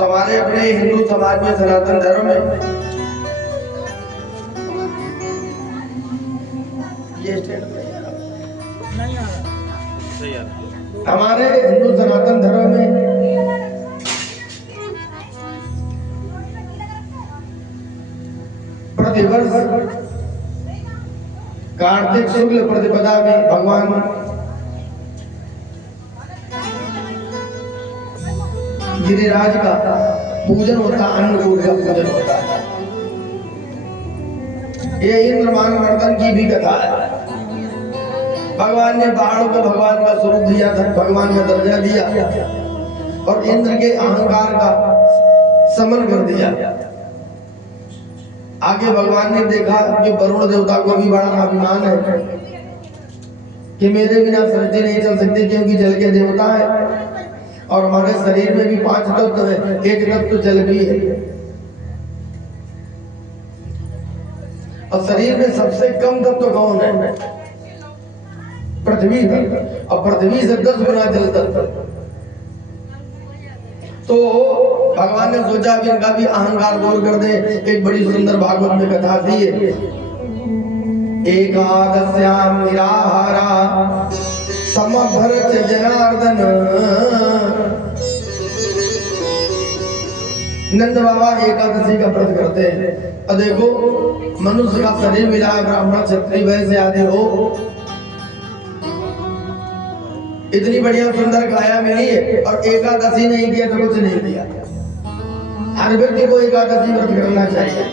हमारे अपने हिंदू समाज में सनातन धर्म में ये नहीं आ रहा। हमारे हिंदू सनातन धर्म में प्रतिवर्ष कार्तिक शुक्ल प्रतिपदा में भगवान गिरिराज का पूजन होता है, अन्नकूट का पूजन होता है। ये इंद्रमान वर्धन की भी कथा है। भगवान ने पहाड़ों को भगवान का स्वरूप दिया था, भगवान का दर्जा दिया और इंद्र के अहंकार का समन कर दिया। आगे भगवान ने देखा कि वरुण देवता को भी बड़ा अभिमान है कि मेरे बिना सृष्टि नहीं चल सकती, क्योंकि जल के देवता है और हमारे शरीर में भी 5 तत्व है, एक तत्व जल भी है। और शरीर में सबसे कम तत्व कौन है? पृथ्वी है, और पृथ्वी से 10 गुना जल तत्व। तो भगवान ने सोचा कि इनका भी अहंकार दूर कर दे। एक बड़ी सुंदर भागवत में कथा थी, एकादश्याम निराहारा समभरत जनार्दन। नंद बाबा एकादशी का व्रत करते हैं। और देखो, मनुष्य का शरीर मिला है, ब्राह्मण क्षत्रिय वैश्य आदि हो, इतनी बढ़िया सुंदर काया मिली है और एकादशी नहीं किया तो कुछ नहीं किया। हर व्यक्ति को एकादशी व्रत करना चाहिए।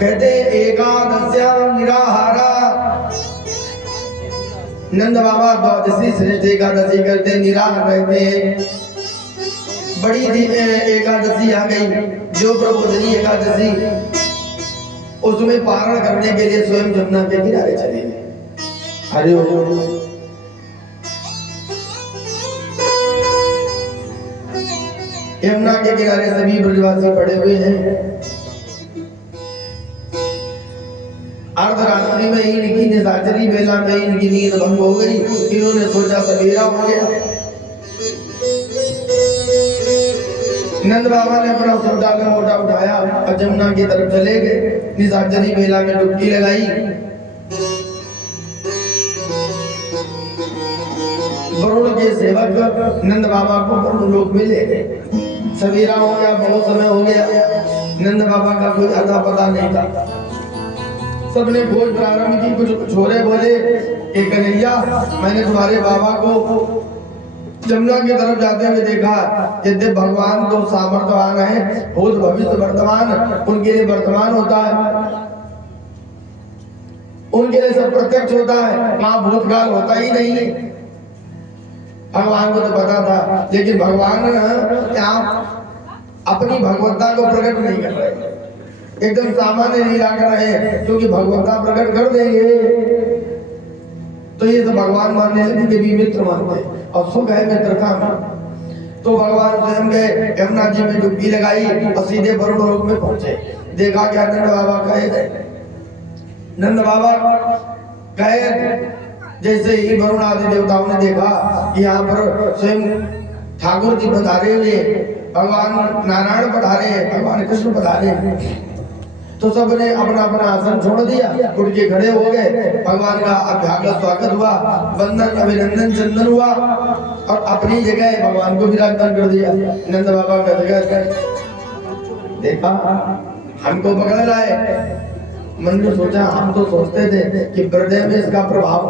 कहते एकादश्याम निराहारा। नंद बाबा द्वादशी श्रेष्ठ एकादशी करते, निराहार रहते। बड़ी एकादशी आ गई, जो प्रबोधनी एकादशी, उसमें पारण करने के लिए स्वयं जमुना के किनारे चले गए। हरि ओम। यमुना के किनारे सभी ब्रजवासी पड़े हुए हैं। अर्धरात्रि में ही इनकी निशाचरी बेला में इनकी नींद भंग हो गई। इन्होंने सोचा सवेरा हो गया। नंद बाबा ने अपना सोटा का मोटा उठाया और जमुना की तरफ चले गए। निशाचरी बेला में डुबकी लगाई। वरुण के सेवक नंद बाबा को वरुण लोक में ले गए। सवेरा हो गया, बहुत समय हो गया। नंद बाबा का कोई अता पता नहीं था। सबने खोज प्रारंभ की। कुछ छोरे बोले, एक कन्हैया, मैंने तुम्हारे बाबा को जमुना की तरफ जाते हुए देखा। यद्यपि भगवान तो सामर्थ्यवान है, भूत भविष्य वर्तमान उनके लिए वर्तमान होता है, उनके लिए सब प्रत्यक्ष होता है, वहां भूतकाल होता ही नहीं है। भगवान को तो पता था, लेकिन भगवान यहाँ अपनी भगवत्ता को प्रकट नहीं कर रहे, एकदम सामान्य लीला कर रहे हैं। क्योंकि भगवत्ता प्रकट कर देंगे तो ये तो भगवान मानने लगे भी मित्र मानते हैं, और सुख है मित्रता में। तो भगवान स्वयं गए, यमुना जी में डुबकी लगाई और सीधे वरुण लोक में पहुंचे। देखा क्या नंद बाबा कहे गए। नंद बाबा कहे जैसे ही वरुण आदि देवताओं ने देखा कि यहाँ पर स्वयं ठाकुर जी पधारे हुए, भगवान नारायण पधारे, भगवान कृष्ण पधारे, तो सबने अपना अपना आसन छोड़ दिया, उठ के खड़े हो गए। भगवान का अभ्यागत स्वागत हुआ, वंदन अभिनंदन चंदन हुआ और अपनी जगह भगवान को विराजमान कर दिया। नंद बाबा का जगह देखा, हमको पकड़ लाए। मन में सोचा, हम तो सोचते थे कि हृदय में इसका प्रभाव,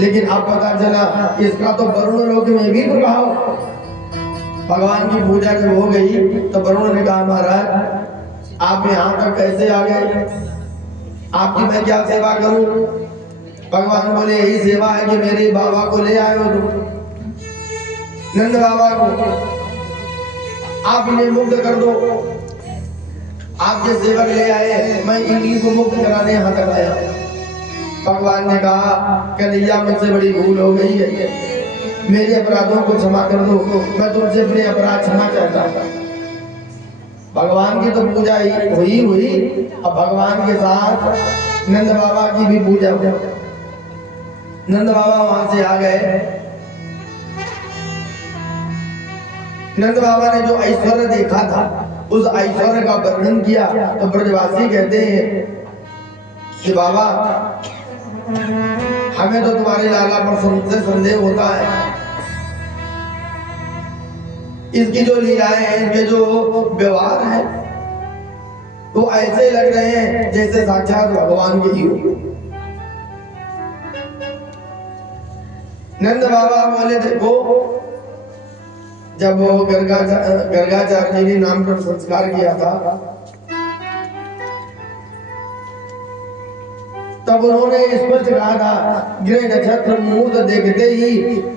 लेकिन अब पता चला इसका तो वरुण लोक में भी प्रभाव। भगवान की पूजा जब हो गई तो वरुण ने कहा, महाराज आप यहाँ तक कैसे आ गए? आपकी मैं क्या सेवा करूं? भगवान बोले, यही सेवा है कि मेरे बाबा को ले आए हो तुम, नंद बाबा को आप इन्हें मुक्त कर दो। आपके सेवक ले आए, मैं इन्हीं को मुक्त कराने यहाँ तक आया। भगवान ने कहा, कन्हैया मुझसे बड़ी भूल हो गई है, मेरे अपराधों को क्षमा कर दो, मैं तुमसे अपने अपराध क्षमा चाहता हूँ। भगवान की तो पूजा हुई अब भगवान के साथ नंद बाबा की भी पूजा हुई। नंद बाबा वहां से आ गए। नंद बाबा ने जो ऐश्वर्य देखा था उस ऐश्वर्य का वर्णन किया तो ब्रजवासी कहते हैं कि बाबा हमें तो तुम्हारे लाला पर से संदेह होता है, इसकी जो लीलाएं हैं, इनके जो व्यवहार है वो ऐसे लग रहे हैं जैसे साक्षात भगवान के ही हो। नंद बाबा बोले देखो, जब वो गर्गाचार्य जी ने नाम पर संस्कार किया था तब उन्होंने स्पष्ट कहा था, ग्रह नक्षत्र मुहूर्त देखते ही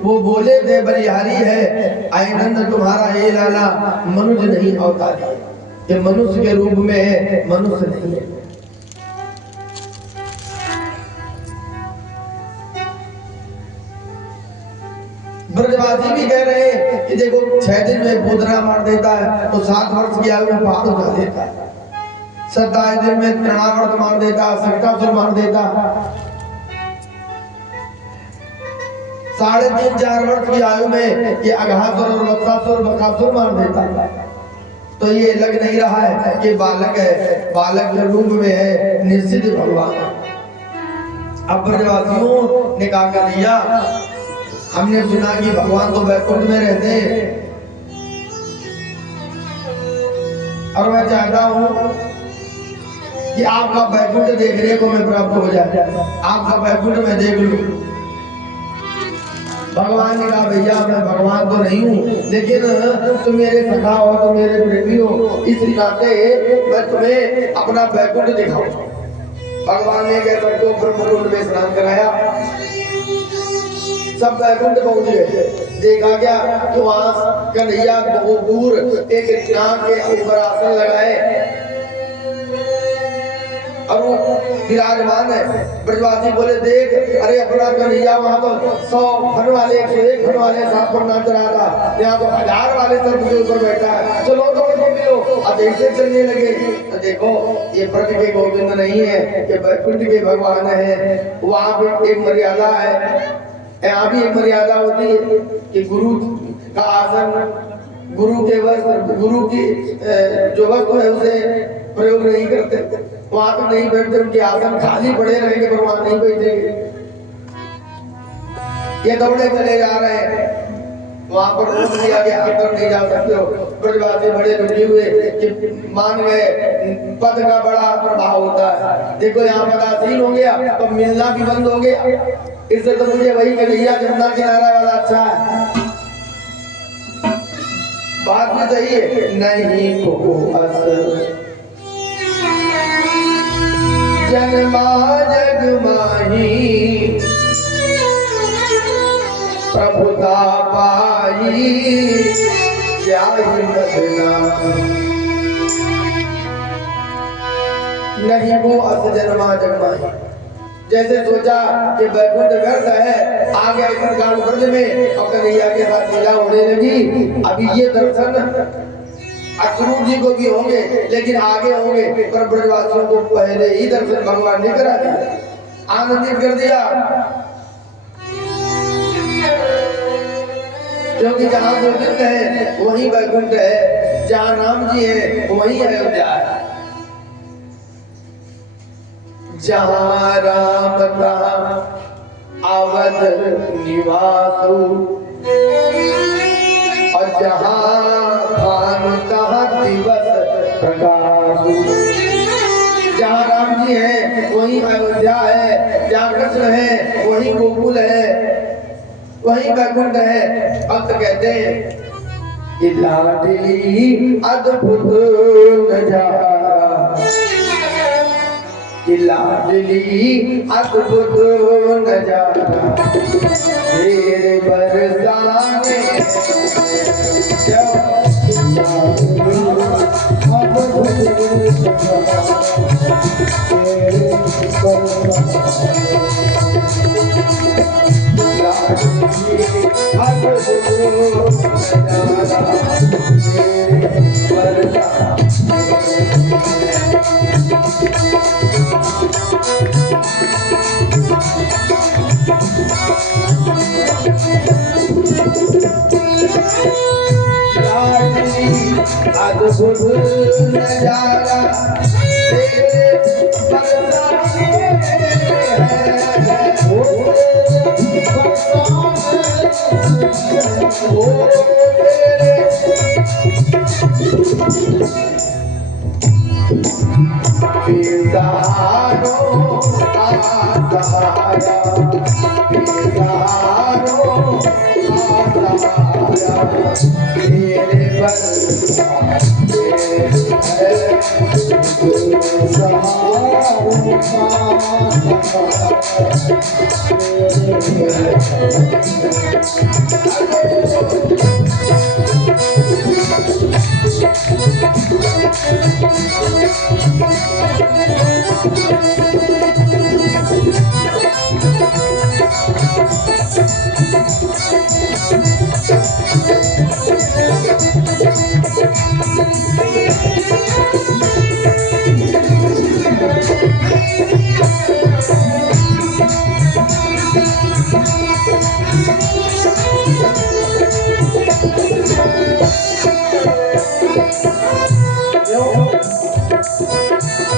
वो बोले थे बलिहारी है आए नंद तुम्हारा ये लाला मनुष्य नहीं अवतारी है, ये मनुष्य के रूप में है, मनुष्य नहीं है। ब्रजवासी भी कह रहे हैं कि देखो 6 दिन में पूतना मार देता है तो 7 वर्ष की आयु में पाप उठा देता है, 27 दिन में तृणावर्त मार देता, शक्तासुर मार देता, 3.5-4 वर्ष की आयु में ये अघासुर और वत्सासुर बकासुर मार देता। तो ये लग नहीं रहा है कि बालक है, बालक के रूप में है, निश्चित भगवान। अब ब्रजवासियों ने कहा कर दिया, हमने सुना कि भगवान तो वैकुंठ में रहते हैं और मैं चाहता हूं कि आपका वैकुंठ देखने को मैं प्राप्त हो जाए, आपका वैकुंठ में देख लूं। भगवान ने कहा भैया मैं भगवान तो नहीं हूँ, लेकिन तुम मेरे सखा हो, तुम मेरे प्रेमी हो, इस नाते मैं तुम्हें अपना वैकुंठ दिखाऊं। भगवान ने कह सकते हो ब्रह्मकुंड में स्नान कराया, सब वैकुंठ पहुंच गए। देखा क्या कि वहां कन्हैया बहुत दूर एक नाग के ऊपर आसन लगाए और वो विराजमान है। ब्रजवासी बोले देख, अरे अपना कन्हैया वहां तो 100 फन वाले 101 फन वाले सांप पर नाच रहा था, यहाँ तो 1000 वाले सर्प के ऊपर बैठा है, चलो थोड़े को मिलो। अब ऐसे चलने लगे तो देखो ये ब्रज के गोविंद नहीं है, ये वैकुंठ के भगवान है। वहां पे एक मर्यादा है, यहाँ भी एक मर्यादा होती है कि गुरु का आसन, गुरु के वस्त्र, गुरु की जो वस्त्र है उसे प्रयोग नहीं करते, वहां तो नहीं बैठते, उनके आसन खाली पड़े रहेंगे पर वहां नहीं बैठेंगे। ये दौड़े चले जा रहे हैं, वहां पर रोक दिया गया, अंदर नहीं जा सकते हो। ब्रजवासी बड़े दुखी हुए कि मान गए पद का बड़ा प्रभाव होता है, देखो यहाँ पदासीन हो गया तो मिलना भी बंद हो गया, इससे तो मुझे वही कन्हैया जमुना किनारा वाला अच्छा है। बात भी सही है, नहीं को अस जन्मा जग माही प्रभुता पाई जाहि बदना, नहीं वो अस जन्मा जग माही। जैसे सोचा कि वैकुंठ व्यर्थ है, आ गया इस काल ब्रज में और कन्हैया के साथ लीला होने लगी। अभी ये दर्शन अक्रूर जी को भी होंगे लेकिन आगे होंगे, पर ब्रजवासियों को पहले ही दर्शन भगवान ने करा दिया, आनंदित कर दिया। क्योंकि जहाँ गोविंद है वहीं वैकुंठ है, जहाँ राम जी है वहीं अयोध्या है। जहाँ राम तहाँ अवध निवासु और जहाँ भानु तहाँ दिवस प्रकाशु। जहाँ राम जी है वहीं अयोध्या है, जहाँ कृष्ण है वहीं गोकुल है, वहीं वैकुंठ है। भक्त कहते हैं कि लाडली अद्भुत नजारा, कि लाडली अद्भुत नजारा तेरे बरसाने अद्भुत नजारा तेरे बरसाने है ओ तेरे बेसहारो आसहारा बेसहारो आसहारा तेरे बरसाने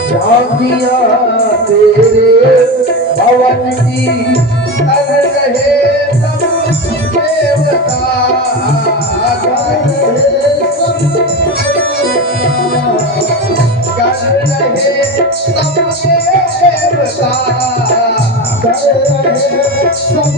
झांकियां तेरे भवन की कर रहे सब देवता कर रहे सब देवता कर रहे सब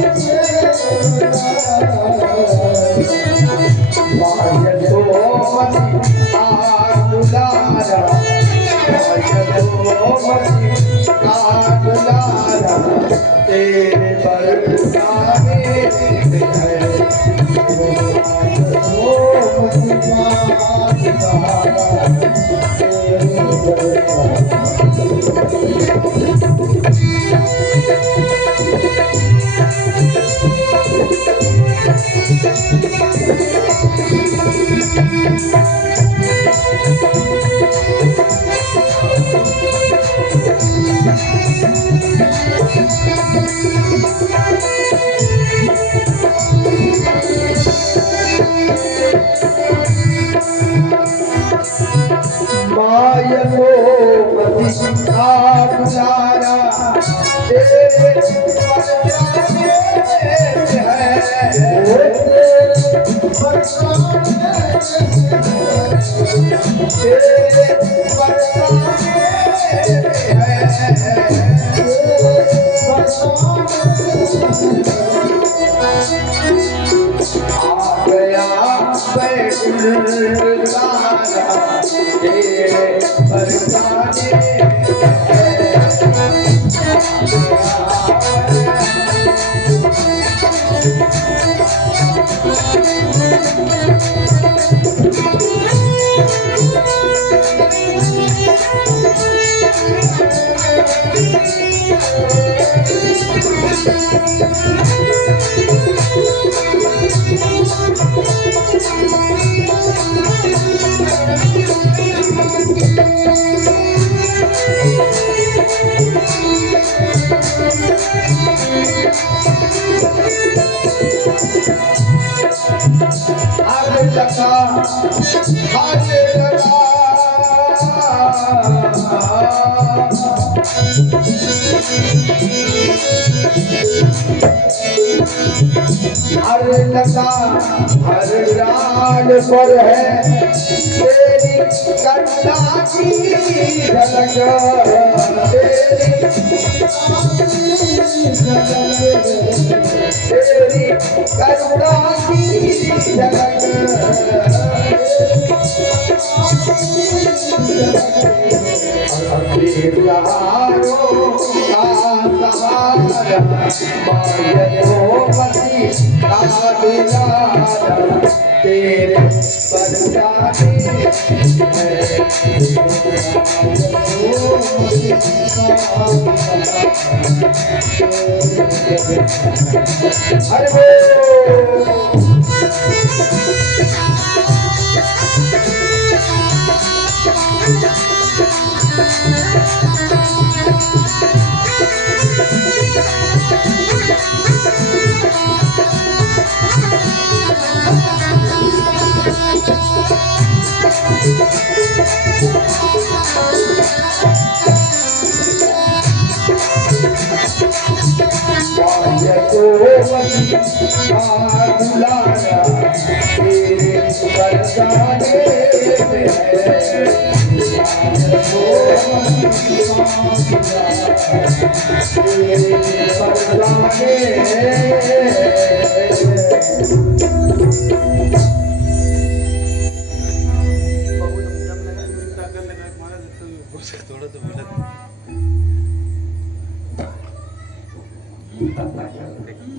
तेरे बरसाने हर डाल पर है तेरी करुणा की झलक तेरी करुणा की झलक तेरे अरे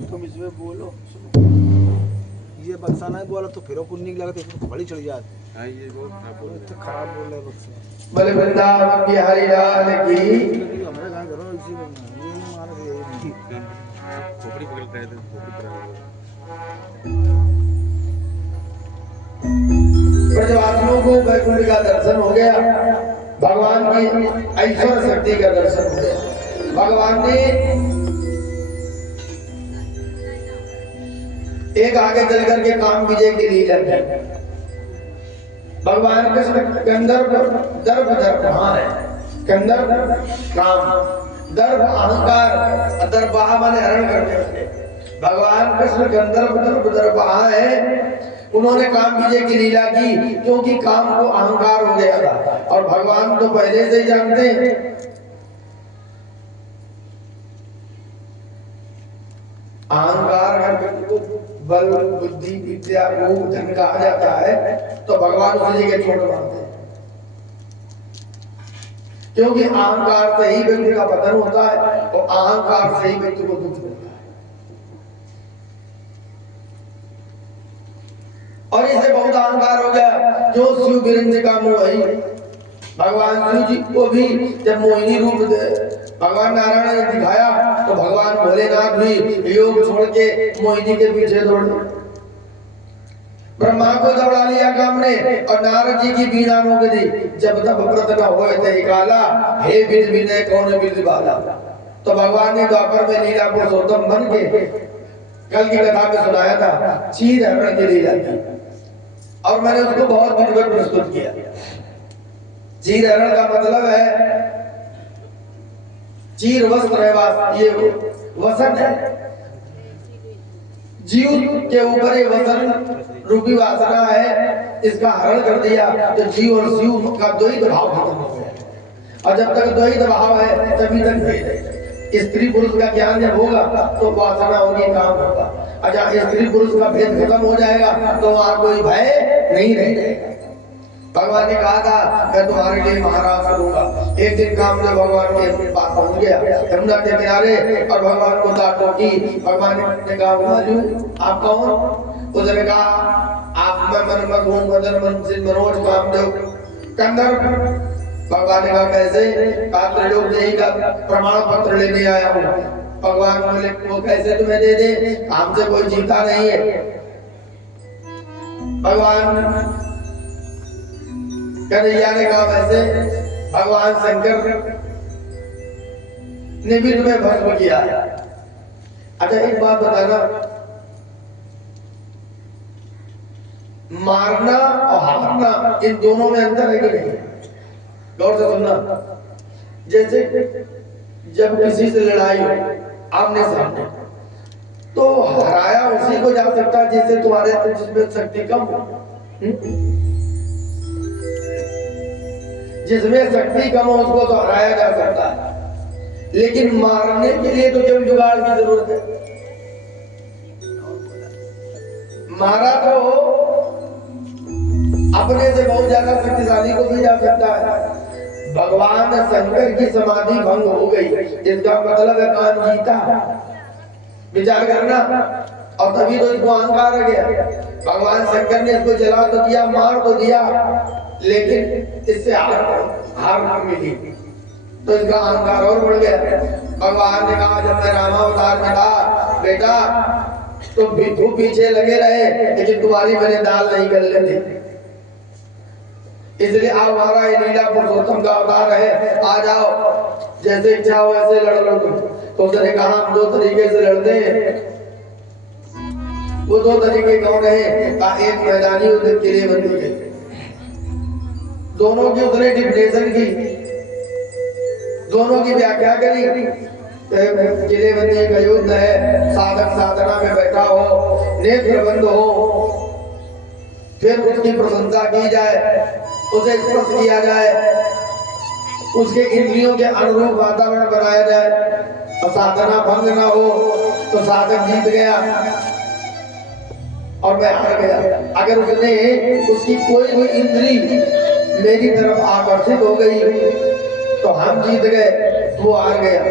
तुम इसमें बोलो, ये बक्सा नहीं बोला तो फिर कुन्नी लगा तो इसमें खबड़ी चढ़ जाती। हाँ ये बहुत खराब बोल रहे बक्सा। बोले वृंदावन की हरि लाल की। हमारे गाँव करो इसी में ये मार के खोपड़ी पकड़ते हैं तो खोपड़ी पकड़। ब्रजवासियों को वैकुंठ का दर्शन हो गया, भगवान की ऐश्वर्य शक्ति का दर्शन हो गया। भगवान ने एक आगे चल करके काम विजय की लीला की। भगवान कृष्ण गंधर्व दर्भ हाँ है, गंधर्व काम दर्भ अहंकार दर्भा माने हरण करने वाले। भगवान कृष्ण गंधर्व दर्भ है, उन्होंने काम विजय की लीला की क्योंकि काम को अहंकार हो गया था। और भगवान तो पहले से ही जानते हैं अहंकार अगर व्यक्ति को बल बुद्धि विद्या को धन कहा जाता है तो भगवान उसी जगह छोड़ मारते हैं, क्योंकि अहंकार से ही व्यक्ति का पतन होता है और अहंकार से ही व्यक्ति को दुख होता है। और इसे बहुत अहंकार हो गया जो शिव गिरिंज का मोही। भगवान शिव जी को भी जब मोहिनी रूप भगवान नारायण ने दिखाया तो भगवान भोलेनाथ भी योग छोड़ के मोहिनी के पीछे दौड़े। ब्रह्मा को दौड़ा लिया काम ने और नारद जी की बीना रोक दी। जब तब व्रत न होए ते काला, हे विद विनय कौन विद बाला। तो भगवान ने द्वापर में लीला पुरुषोत्तम बन के कल की कथा में सुनाया था चीर हरण की लीला की, और मैंने उसको बहुत विधिवत प्रस्तुत किया। चीर हरण का मतलब है चीर वस्त्र है, ये वसन है। जीव के ऊपर ये वसन रूपी वासना है, इसका हरण कर दिया तो जीव और शिव का द्वैत भाव खत्म हो गया। और जब तक द्वैत भाव है तभी तक भेद है। स्त्री पुरुष का ज्ञान जब होगा तो वासना होगी, काम होगा। और जब स्त्री पुरुष का भेद खत्म हो जाएगा तो वहां कोई भय नहीं रह जाएगा। भगवान ने कहा था मैं तुम्हारे लिए महाराज करूंगा। एक दिन कामदेव भगवान के पास पहुंच गया यमुना के किनारे और भगवान को डांटो की। भगवान ने कहा आप कौन? उसने कहा आप मैं मनमत हूँ, मदन मंसिल मनोज कामदेव गंधर्व। भगवान ने कहा कैसे? कहा त्रिलोक जय का प्रमाण पत्र लेने आया हूँ। भगवान बोले वो कैसे तुम्हें दे दे, हमसे कोई जीता नहीं है। भगवान कन्हैया ने कहा वैसे भगवान शंकर ने भी तुम्हें भस्म किया। अच्छा एक बात बताना, मारना और हारना इन दोनों में अंतर है कि नहीं? गौर से सुनना। जैसे जब किसी से लड़ाई हो आमने सामने तो हराया उसी को जा सकता है जिससे तुम्हारे जिसमें शक्ति कम हो। जिसमें शक्ति कम हो उसको तो हराया जा सकता है, लेकिन मारने के लिए तो केवल जुगाड़ की जरूरत है। मारा तो अपने से बहुत ज्यादा शक्तिशाली को भी जा सकता है। भगवान शंकर की समाधि भंग हो गई, इसका मतलब है काम जीता। विचार करना। और तभी तो इसको अहंकार आ गया। भगवान शंकर ने इसको जला तो दिया, मार तो दिया, लेकिन इससे हार मिली तो इसका अहंकार और बढ़ गया। भगवान ने कहा जब मैं रामावतार में था बेटा तो भिक्षु पीछे लगे रहे, लेकिन तुम्हारी मैंने दाल नहीं कर लेते, इसलिए आप हमारा ये लीला पुरुषोत्तम का अवतार है, आ जाओ जैसे इच्छा हो वैसे लड़ लो तुम। तो उसने कहा हम दो तरीके से लड़ते हैं। वो दो तरीके कौन है? एक मैदानी युद्ध के लिए बंदी गई, दोनों की उसने डिफिनेशन की, दोनों की व्याख्या करी। किले बंदी का युद्ध है, साधक साधना में बैठा हो, नेत्र बंद हो, फिर उसकी प्रशंसा की जाए, उसे स्पर्श किया जाए, उसके इंद्रियों के अनुरूप वातावरण बनाया जाए और साधना भंग ना हो तो साधक जीत गया और मैं हार गया। अगर उसने उसकी कोई भी इंद्री मेरी तरफ आकर्षित हो गई तो हम जीत गए, वो हार गया।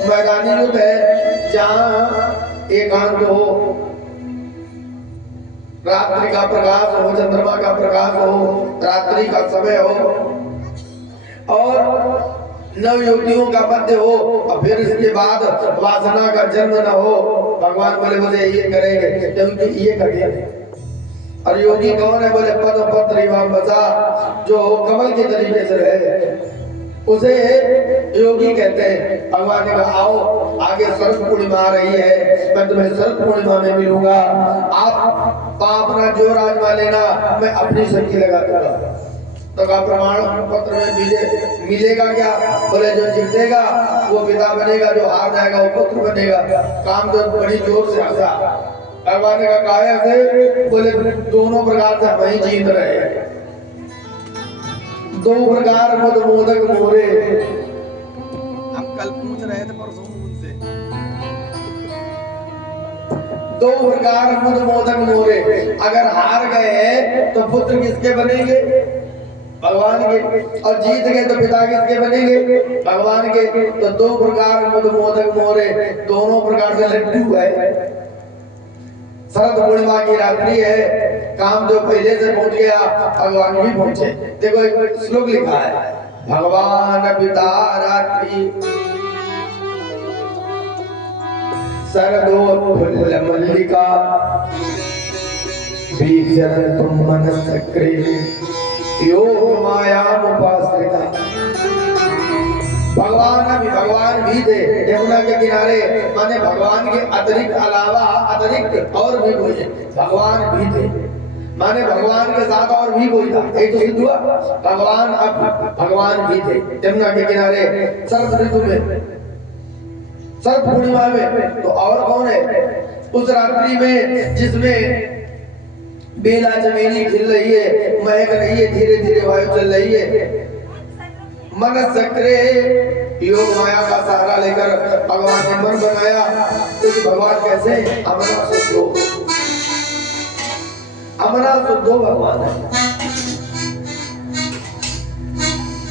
मैदानी युद्ध है जहाँ एकांत हो, रात्रि का प्रकाश हो, चंद्रमा का प्रकाश हो, रात्रि का समय हो और नवयुवतियों का मध्य हो और फिर इसके बाद वासना का जन्म न हो। भगवान बोले मुझे ये करेंगे क्योंकि ये करेंगे। और योगी कौन है? बोले पद पत्र बसा, जो कमल के तरीके से रहे उसे योगी कहते हैं। भगवान ने कहा आओ आगे शरद पूर्णिमा आ रही है, मैं तुम्हें शरद पूर्णिमा में मिलूंगा, आप अपना जोर आजमा लेना, मैं अपनी शक्ति लगा दूंगा। तो का प्रमाण पत्र में मिलेगा क्या? बोले जो जीतेगा वो पिता बनेगा, जो हार जाएगा वो पुत्र बनेगा। काम तो बड़ी जोर से हंसा। भगवान ने कहा से बोले दोनों प्रकार से हम ही जीत रहे हैं, दो प्रकार मद मोदक मोरे। हम कल पूछ रहे थे परसों उनसे, दो प्रकार मद मोदक मोरे। अगर हार गए तो पुत्र किसके बनेंगे? भगवान के। और जीत गए तो पिता किसके बनेंगे? भगवान के। तो दो प्रकार मद मोदक मोरे, दोनों प्रकार से लड्डू है। शरद पूर्णिमा की रात्रि है, काम जो पहले से पहुंच गया भगवान भी पहुंचे। देखो एक श्लोक लिखा है, भगवान पिता रात्रि शरदोत्फुल्ल मल्लिका बीजन तुम मनसक्रे योग माया उपाश्रिता। भगवान भी थे यमुना के किनारे, माने भगवान के अतिरिक्त अलावा अतिरिक्त और भी कोई भगवान भी थे, माने भगवान के साथ और भी कोई था। एक तो सिद्ध हुआ भगवान भी थे यमुना के किनारे शरद ऋतु में, शरद पूर्णिमा में। तो और कौन है उस रात्रि में जिसमें बेला चमेली खिल रही है, महक रही है, धीरे धीरे वायु चल रही है, मन सक्रे योग माया का सहारा लेकर भगवान ने मन बनाया। तो भगवान कैसे? अमना शुद्धो, अमना शुद्धो भगवान है।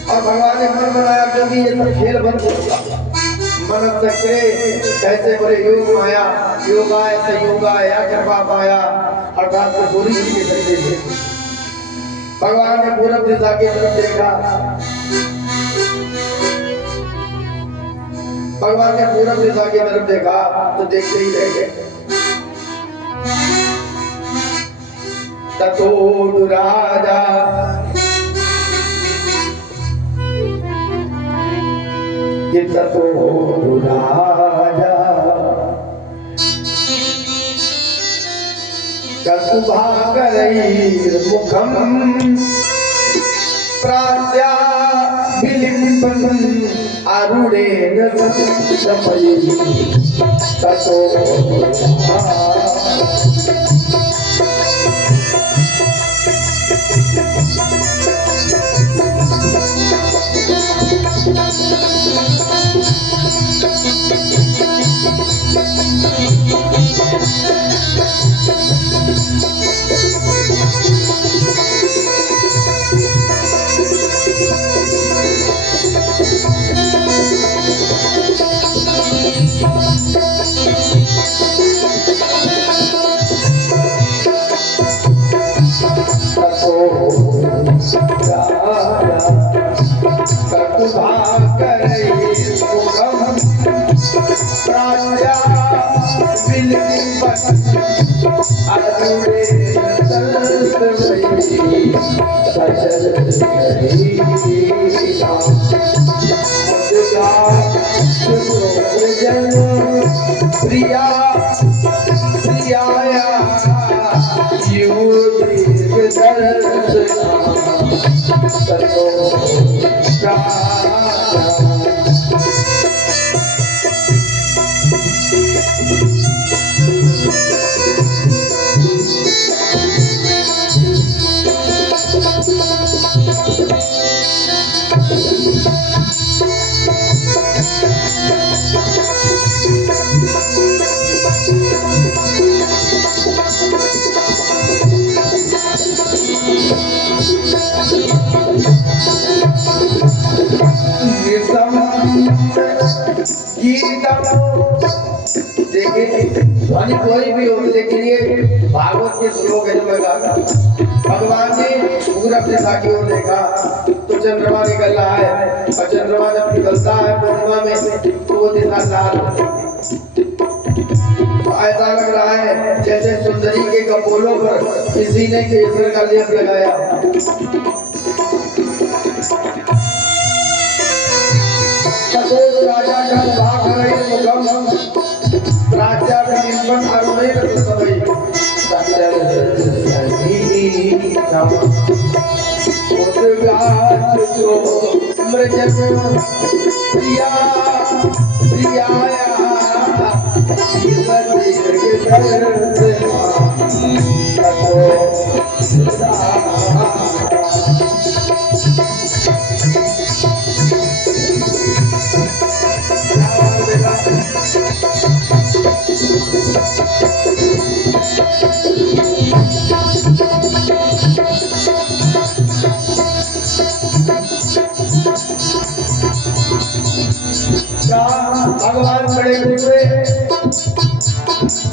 और भगवान ने मन बनाया क्योंकि ये सब खेल बंद हो गया। मन सक्रे कैसे? बोले योग माया, योगाय संयोगाय कृपा पाया, अर्थात पूरी के तरीके से भगवान ने पूरब दिशा की तरफ देखा। भगवान ने पूरब दिशा की तरफ देखा तो देखते ही रह गए। ततो राजा ततो राजा मुखम प्राच्या विलिम्बन आरूढ़ेन सपयि ततो ध्वनि कोई भी हो, लेकिन ये भागवत के श्लोक है जो मैं गाता हूं। भगवान ने पूरब दिशा की ओर देखा तो चंद्रमा निकल रहा है, और चंद्रमा जब निकलता है पूर्णिमा में तो वो दिशा लाल होती है। तो ऐसा लग रहा है जैसे सुंदरी के कपोलों पर किसी ने केसर का लेप लगाया। राजा का भाग रहे राजा निर्मल अरुणे रसवई उद्गात जो मृजन प्रिया प्रियाया जीवन के दर्द भगवान बड़े हुए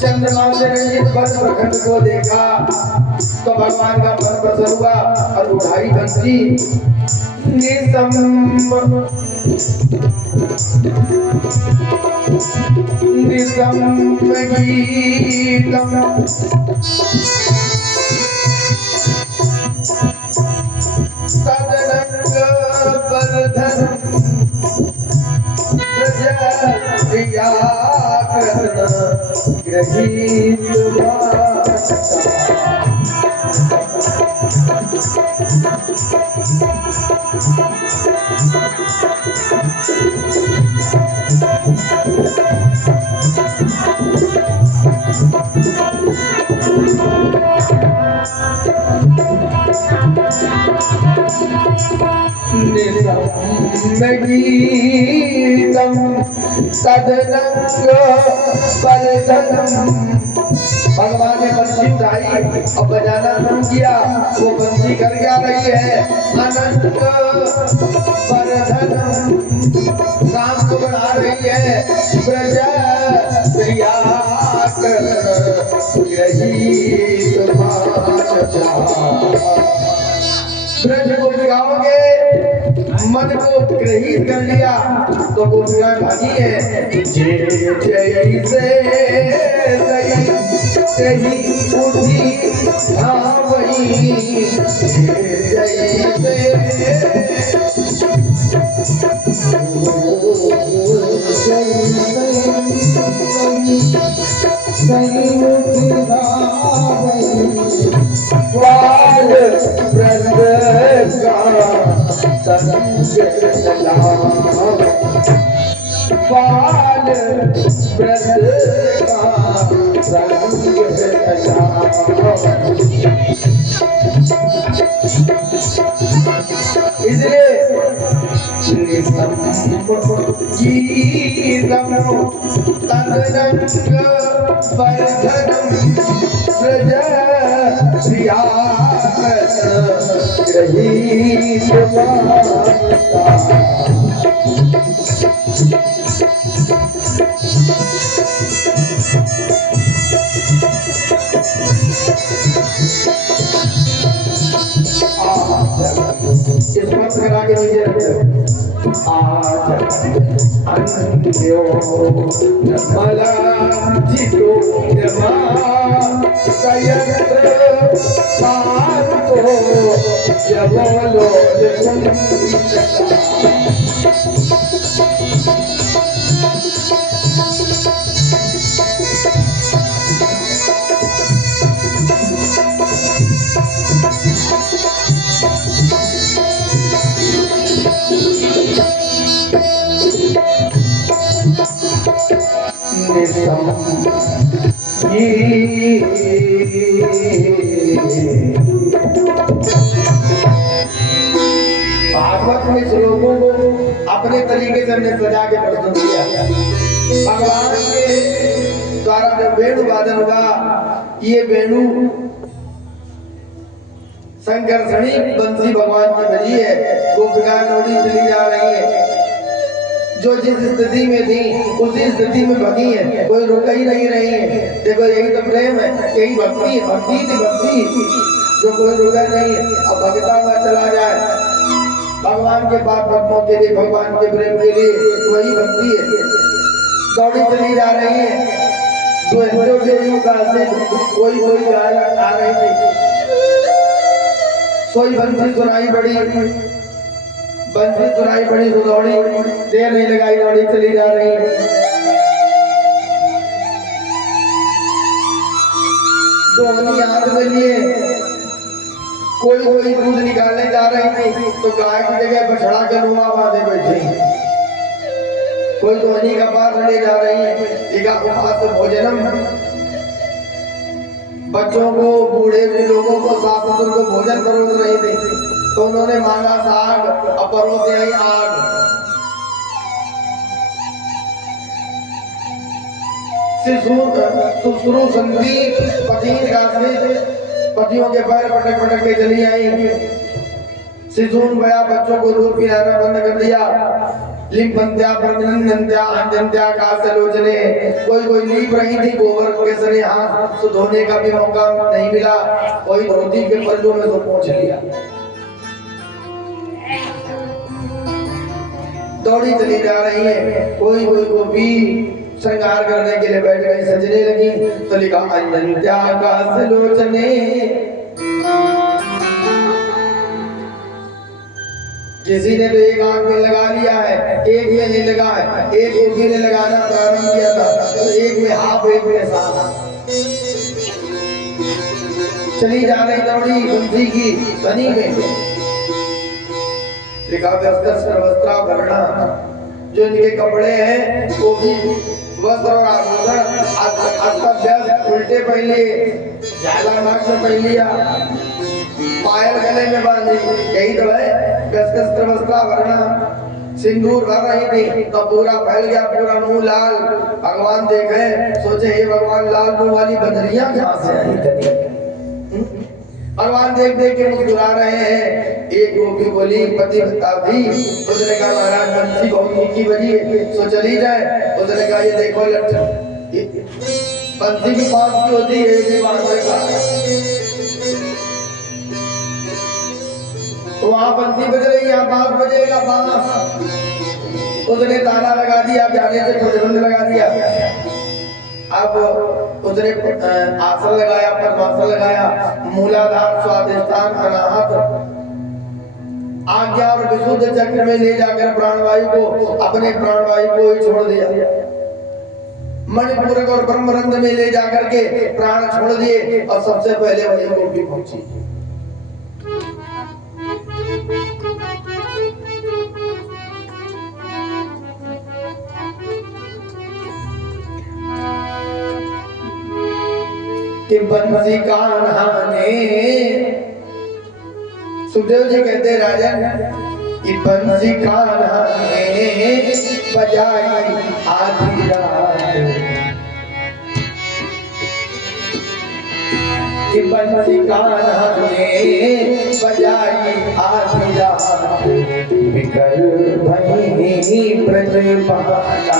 चंद्रमा से रंजित बन प्रखंड को देखा तो भगवान का मन प्रसन्न हुआ और उठाई बंसी निसम गीतम सदरंग बलधन प्रिया कृष्ण ग्रहीत गीतम सदनंग बलधनम। भगवान ने बंसी उठाई और बजाना शुरू किया। वो बंसी कर क्या रही है? अनंत बलधनम, काम को बढ़ा रही है। प्रजा प्रिया ग्रहीत ब्रज गोपिकाओं के मन को ग्रहित कर लिया तो गोपिकाएं भागी है। जय जय से ही उठी वही जय भागवत में श्लोकों को अपने तरीके से हमने सजा के प्रस्तुत किया। भगवान के द्वारा जो वेणु वादन हुआ, ये वेणु संकर्षणी बंसी भगवान की बजी है। गोपिका नौड़ी चली जा रही है, जो जिस स्थिति में थी उसी स्थिति में भगी है, कोई रुक ही नहीं रही है। देखो यही तो प्रेम है, यही भक्ति है। भक्ति थी भक्ति जो कोई रुका नहीं है। अब भगता हुआ चला जाए भगवान के पास भक्तों के लिए, भगवान के प्रेम के लिए, वही भक्ति है। दौड़ी चली जा रही है, कोई कोई आ रही थी, सोई बंसी सुनाई पड़ी, बंसी सुनाई पड़ी तो दौड़ी, देर नहीं लगाई, दौड़ी चली जा रही है। दोहनी हाथ में लिए कोई कोई दूध निकालने जा रही थी, तो गाय की जगह बछड़ा के रुआ बांधे बैठे। कोई दोहनी का पार ले जा रही है, भोजनम, बच्चों को, बूढ़े लोगों को, सास ससुर को भोजन परोस रही थी, तो उन्होंने मांगा साग, अब परोसे आई आग। सुश्रू संदीप पतिन का पतियों के पैर पटक पटक के चली आई। शिशुन बया बच्चों को दूध पिलाना बंद कर दिया। लिंपंत्या प्रमिनंत्या अंजंत्या कासलोचने, कोई लीप रही थी गोबर के सरे, हाथ तो धोने का भी मौका नहीं मिला, कोई धोती के पल्लू में तो पहुंच लिया। दौड़ी चली जा रही है। कोई गोपी श्रृंगार करने के लिए बैठ गई, सजने लगी, तो लिखा अंजंत्या कासलोचने। किसी ने तो एक आंख में लगा लिया है, एक में नहीं लगा है। एक गोपी ने लगाना प्रारंभ किया था, तो एक में हाफ, एक में साफ। चली जा रही दौड़ी बंसी की बनी में, लिखा वस्त्राभरणा, जो इनके कपड़े हैं वो भी वस्त्र और आभूषण अस्तव्यस्त उल्टे पहन लिए, झाला नाक में पहन लिया, पायल गले में बांधी। यही तो है वस्त्राभरणा। सिंदूर भर रही थी तो पूरा फैल गया, पूरा मुंह लाल। भगवान देखे, सोचे हे भगवान, लाल मुंह वाली बदरियां कहां से आई? भगवान देख देख के मुस्कुरा रहे हैं। एक गोपी बोली पतिव्रता भी, उसने कहा महाराज बंसी बहुत मीठी बजी है, सो चली जाए। उसने कहा ये देखो बंसी की पास की होती है, ये बांसुरी का, तो वहां बंसी बज रही, यहाँ बांस बजेगा बांस। उसने ताला लगा दिया, जाने से प्रतिबंध लगा दिया। अब उसने आसन लगाया, पद्मासन लगाया, मूलाधार, स्वादिष्ठान, अनाहत, आज्ञा और विशुद्ध चक्र में ले जाकर प्राणवायु को, अपने प्राणवायु को ही छोड़ दिया। मणिपूरक और ब्रह्मरंध्र में ले जाकर के प्राण छोड़ दिए, और सबसे पहले वही गोपी पहुंची। कि बंसी कान्हा ने, सुखदेव जी कहते राजन, कि बंसी कान्हा ने बजाई आधी रात, कि बंसी कान्हा ने बजाई आधी रात, विकल भई ब्रजबाला,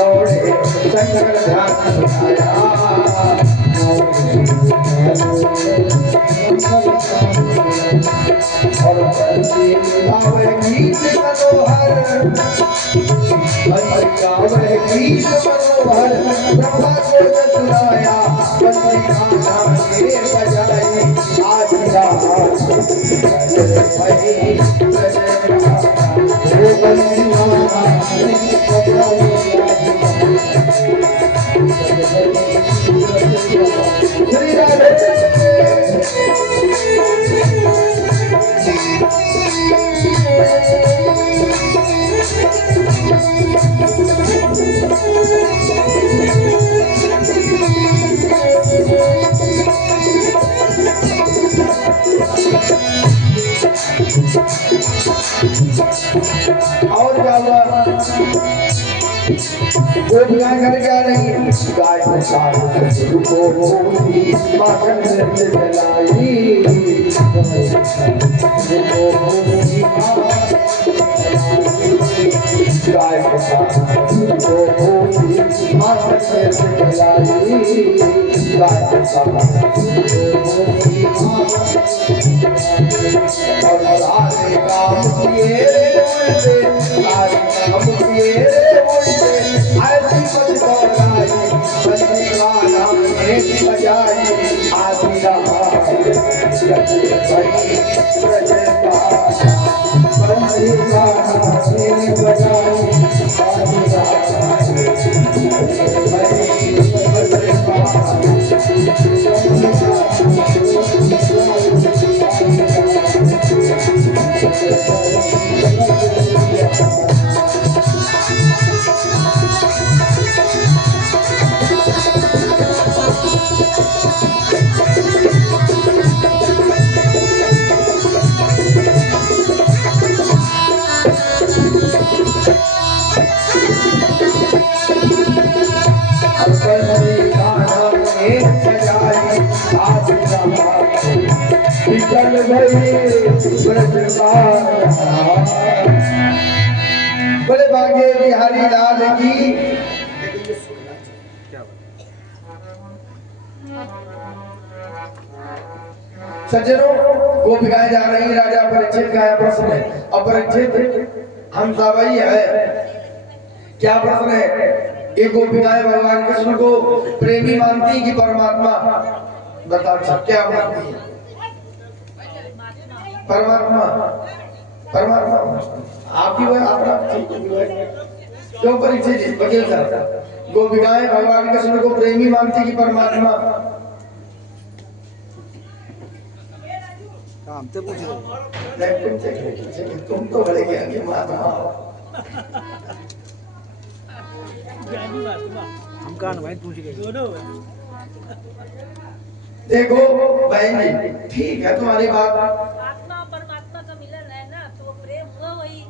दौड़े संख्या गीत मनोहर गीत मनोहर ब्रह्मा को सुनाया बंसी बजाई आधिया श्री राधे और क्या हुआ वो क्या कर क्या रही है गाय को माखन से जलाई गाय को माखन से जलाई गाय को और सारे काम किए रे उल्टे सारे काम किए रे उल्टे ऐसी बदौलाई बंदी का नाम एक बजाई आधी रात जगे भाई प्रजता बंदी का नाम एक बजाई आधी रात जगे भाई प्रजता बोले भाग्य बिहारी लाल की सज्जनों गोपिकाएं जा रही राजा परीक्षित का है प्रश्न है। अब परीक्षित हम सभी है क्या प्रश्न है ये गोपिकाएं भगवान कृष्ण को प्रेमी मानती कि परमात्मा बता क्या मानती है परमात्मा परमात्मा आपकी वह आपका क्यों परीक्षित बघेल साहब गोपिकाएं भगवान कृष्ण को प्रेमी मानती कि परमात्मा हमसे पूछ रहे तुम तो बड़े ज्ञानी महात्मा हम कहाँ भाई पूछ रहे देखो बहन जी ठीक है तुम्हारी बात आत्मा परमात्मा का मिलन है ना तो प्रेम हुआ वही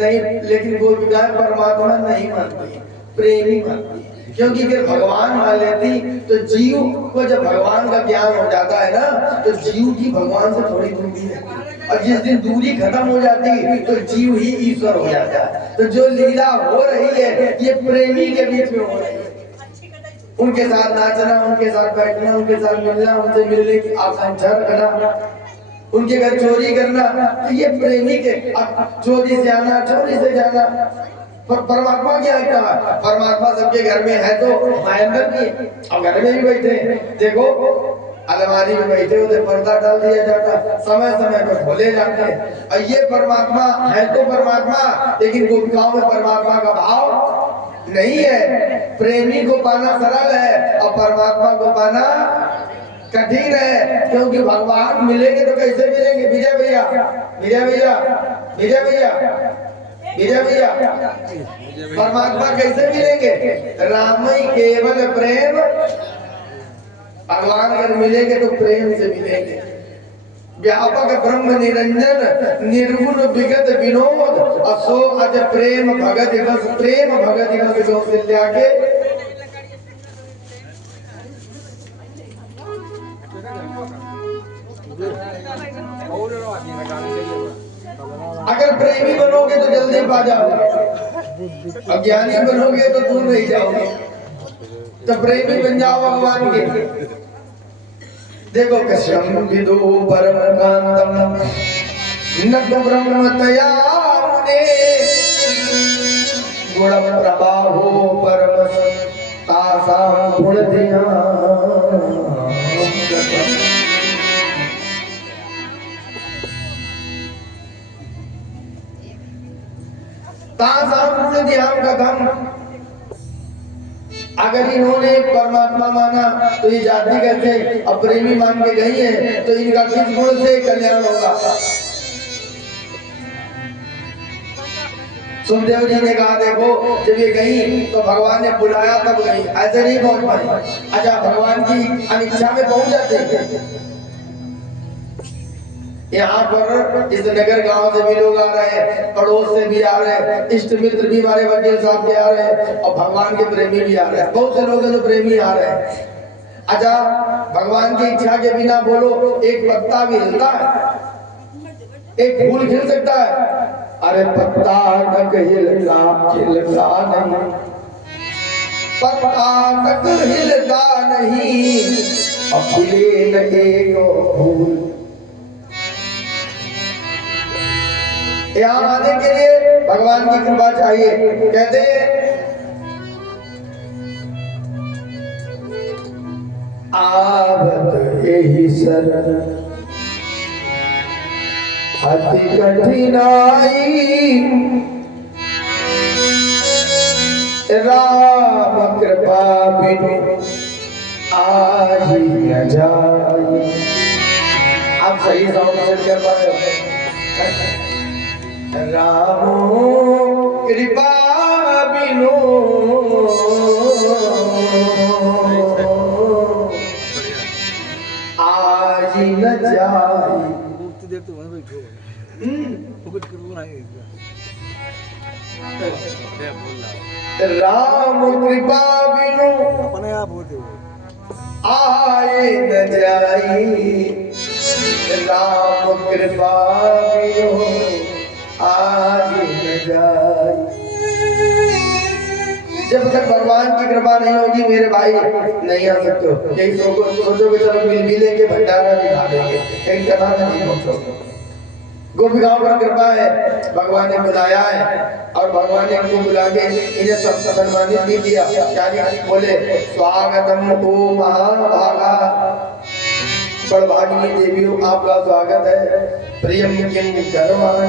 नहीं लेकिन गोपिकाएं परमात्मा नहीं मानती प्रेमी मानती क्योंकि फिर भगवान मान लेती तो जीव को जब भगवान का ज्ञान हो जाता है ना तो जीव की भगवान से थोड़ी दूरी है और जिस दिन दूरी खत्म हो जाती तो जीव ही ईश्वर हो जाता है। तो जो लीला हो रही है ये प्रेमी के बीच में हो रही है उनके साथ नाचना उनके साथ बैठना उनके साथ मिलना उनसे मिलने की आकांक्षा रखना उनके घर चोरी करना तो ये प्रेमी के चोरी से आना चोरी से जाना पर परमात्मा क्या है परमात्मा सबके घर में है तो अंदर की और घर में भी बैठे देखो अलमारी में बैठे होते पर्दा डाल दिया जाता समय समय पर खोले जाते हैं और ये परमात्मा है तो परमात्मा लेकिन गोपिकाओं में परमात्मा का भाव नहीं है प्रेमी को पाना सरल है और परमात्मा को पाना कठिन है क्योंकि भगवान मिलेंगे तो कैसे मिलेंगे विजय भैया विजय भैया विजय भैया विजय भैया परमात्मा कैसे मिलेंगे राम ही केवल प्रेम भगवान अगर मिलेंगे तो प्रेम से मिलेंगे व्यापक ब्रह्म निरंजन निर्गुण विगत विनोद असो अज प्रेम भगत बस प्रेम भगत बस कौशल्या के अगर प्रेमी बनोगे तो जल्दी पा जाओगे, अज्ञानी बनोगे तो दूर रह जाओगे। तो प्रेमी बन जाओ भगवान के। देखो कश्यम विदु परम कांतम नग ब्रह्मतया मुने गुण प्रभावो परम तासाम गुण धिया तासाम गुण ध्यान कथम। अगर इन्होंने परमात्मा माना तो ये जाति कैसे, अब प्रेमी मान के गई है तो इनका किस गुण से कल्याण होगा। सुखदेव जी ने कहा देखो जब ये गई तो भगवान ने बुलाया तब गई, ऐसे नहीं पहुंच पाई। अच्छा भगवान की अनिच्छा में पहुंच जाते। यहाँ पर इस नगर गांव से भी लोग आ रहे हैं, पड़ोस से भी आ रहे हैं, इष्ट मित्र भी हमारे वकील साहब के आ रहे हैं और भगवान के प्रेमी भी आ रहे हैं। बहुत से लोग हैं जो प्रेमी आ रहे हैं। अच्छा भगवान की इच्छा के बिना बोलो एक पत्ता भी हिलता है, एक फूल खिल सकता है? अरे पत्ता तक खिलता नहीं, पत्ता तक हिलता नहीं, अब खिले न एक फूल। यहाँ आने के लिए भगवान की कृपा चाहिए। कहते हैं आवत यही शरण अति कठिनाई, राम कृपा बिनु आही न जाई। आप सही साउंड सेट कर पा रहे हो? रामो कृपा बिनु आज न जाई। देखते वहीं बैठो कुछ करो नहीं। राम कृपा बिनु अपने आप होते हो आए न जाई, राम कृपा बिनु आज न जाई। जब तक भगवान की कृपा नहीं होगी मेरे भाई नहीं आ सकते हो। यही सोचोगे चलो मिल लेके भंडारा दिखा देंगे, कहीं कथा में नहीं पहुंचोगे। गोपिकाओं पर कृपा है, भगवान ने बुलाया है और भगवान ने इनको बुला के इन्हें सब सम्मानित भी किया। क्या बोले स्वागतम ओ महाभागा, बड़भागिनी देवियों आपका स्वागत है। प्रियम किम कर्माणि,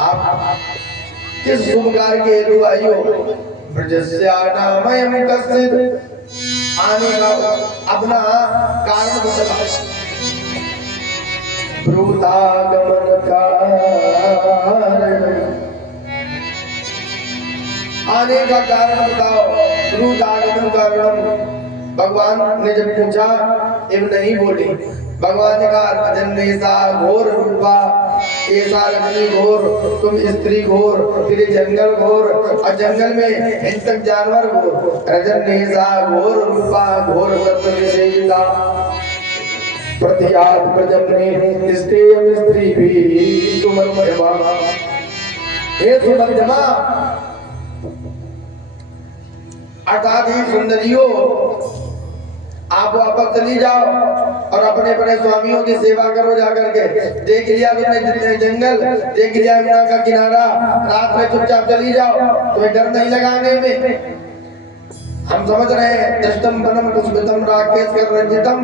आप किस शुभ कार्य के हेतु आई हो? ब्रजस्यानामयं कश्चित्, आने का अपना कारण बताओ। ब्रूतागमन कारण, आने का कारण बताओ। ब्रूतागमन कारण भगवान ने जब पूछा एवं नहीं बोली, भगवान ने कहा अजन्मेषा घोर रूपा, ऐसा रजनी घोर, तुम स्त्री घोर, फिर जंगल घोर और जंगल में हिंसक जानवर घोर। रजन्मेषा घोर रूपा घोर सत्व विषयिता, प्रतियाद प्रजन्मे स्तेयम स्त्री भी सुमध्यमा। हे सुमध्यमा अर्थात ही सुंदरियों, आप वापस चली जाओ और अपने अपने स्वामियों की सेवा करो जाकर के। देख लिया तुमने जितने जंगल, देख लिया यमुना का किनारा, रात में चुपचाप चली जाओ, तुम्हें डर नहीं लगाने में। हम समझ रहे हैं दष्टम बनम पुष्पितम राकेश कर रंजितम,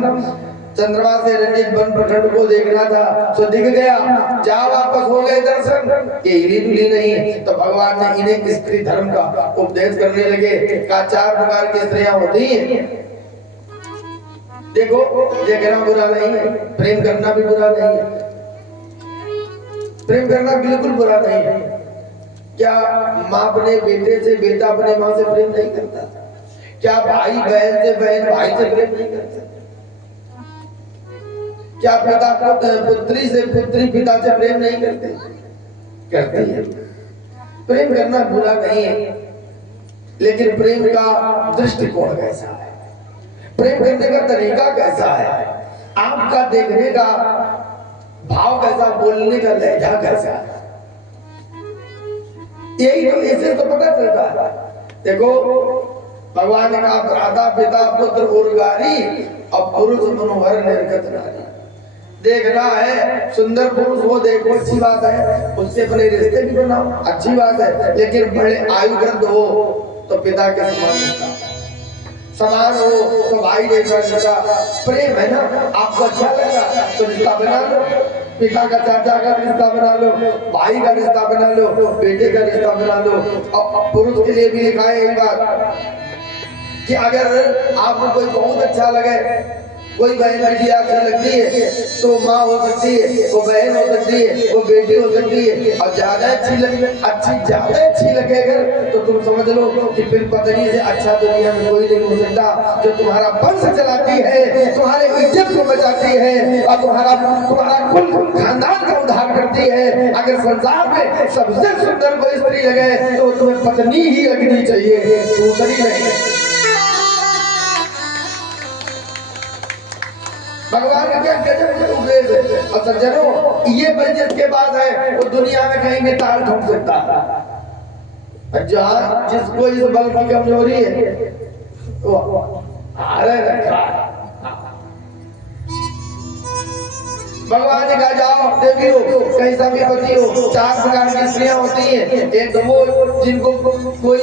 चंद्रमा से रंजित वन प्रखंड को देखना था तो दिख गया, जाओ वापस हो गए दर्शन। ये हिली डुली नहीं। तो भगवान ने इन्हें स्त्री धर्म का उपदेश करने लगे। का 4 प्रकार की स्त्रियां होती हैं। देखो ये कहना बुरा नहीं है, प्रेम करना भी बुरा नहीं है, प्रेम करना बिल्कुल बुरा नहीं है। क्या माँ अपने बेटे से, बेटा अपने माँ से प्रेम नहीं करता? क्या भाई बहन से, बहन भाई से प्रेम नहीं करता? क्या पिता पुत्री से पुत्री पिता से प्रेम नहीं करते? करते हैं। प्रेम करना बुरा नहीं है, लेकिन प्रेम का दृष्टिकोण कैसा है, प्रेम करने का तरीका कैसा है, आपका देखने का भाव कैसा, बोलने का लहजा कैसा है, यही तो इसे तो पता चलता है। देखो भगवान ने कहा भ्राता पिता पुत्र उर्गारी और पुरुष मनोहर निर्गत नारी। देखना है सुंदर पुरुष वो देखो, अच्छी बात है, उससे अपने रिश्ते भी बनाओ, अच्छी बात है, लेकिन बड़े आयु वृद्ध हो तो पिता के समान हो तो भाई जैसा रिश्ता। प्रेम है ना, आपको अच्छा लगा तो रिश्ता बना लो, पिता का चाचा का रिश्ता बना लो, भाई का रिश्ता बना लो, बेटे का रिश्ता बना लो। और पुरुष के लिए भी लिखा है एक बात कि अगर आपको कोई बहुत अच्छा लगे, कोई बहन बेटी अच्छी लगती है तो माँ हो सकती है, वो बहन हो सकती है, वो बेटी हो सकती है, और ज्यादा ज्यादा अच्छी लगे अगर तो तुम समझ लो कि फिर पत्नी से अच्छा दुनिया में कोई नहीं हो सकता। जो तुम्हारा वंश चलाती है, तुम्हारे इज्जत को बचाती है और तुम्हारा कुल खानदान का उद्धार करती है। अगर संसार में सबसे सुंदर कोई स्त्री लगे तो तुम्हें पत्नी ही लगनी चाहिए, दूसरी नहीं। भगवान का क्या गजब के उपदेश है। और सज्जनों ये बल जिसके पास है वो दुनिया में कहीं भी ताल ठोक सकता है। जहाँ जिसको इस बल की कमजोरी है वो हारे रखा है। भगवान ने कहा जाओ देवी हो, कहीं समीपति हो, 4 प्रकार की स्त्रियां होती हैं। एक तो वो जिनको कोई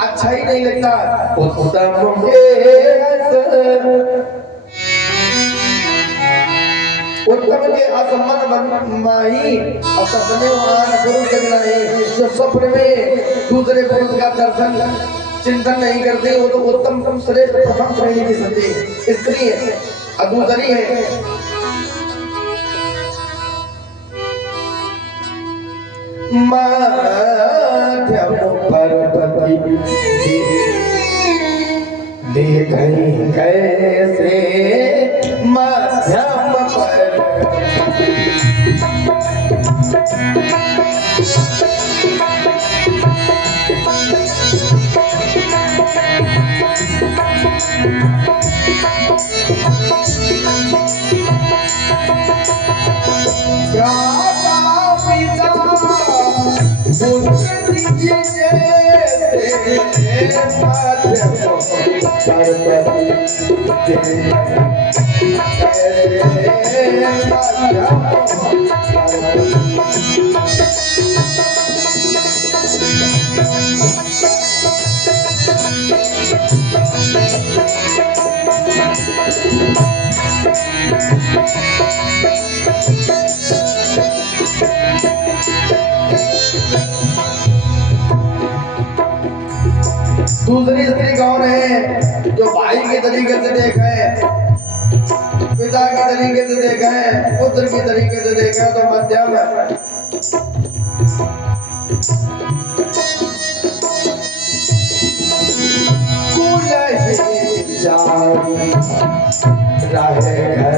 अच्छा ही नहीं लगता, उत्तम के असम्मान माही और सपने वान पुरुष नहीं। जो स्वप्न में दूसरे पुरुष का दर्शन चिंतन नहीं करते वो तो उत्तम श्रेष्ठ प्रथम श्रेणी की स्त्री है। और दूसरी है मध्यम पर्वती देखें कैसे मध्यम दूसरी स्त्री कौन है? जो भाई के तरीके से देखे, पिता के तरीके से देखे, पुत्र के तरीके से देखे तो मध्यम है। रहे घर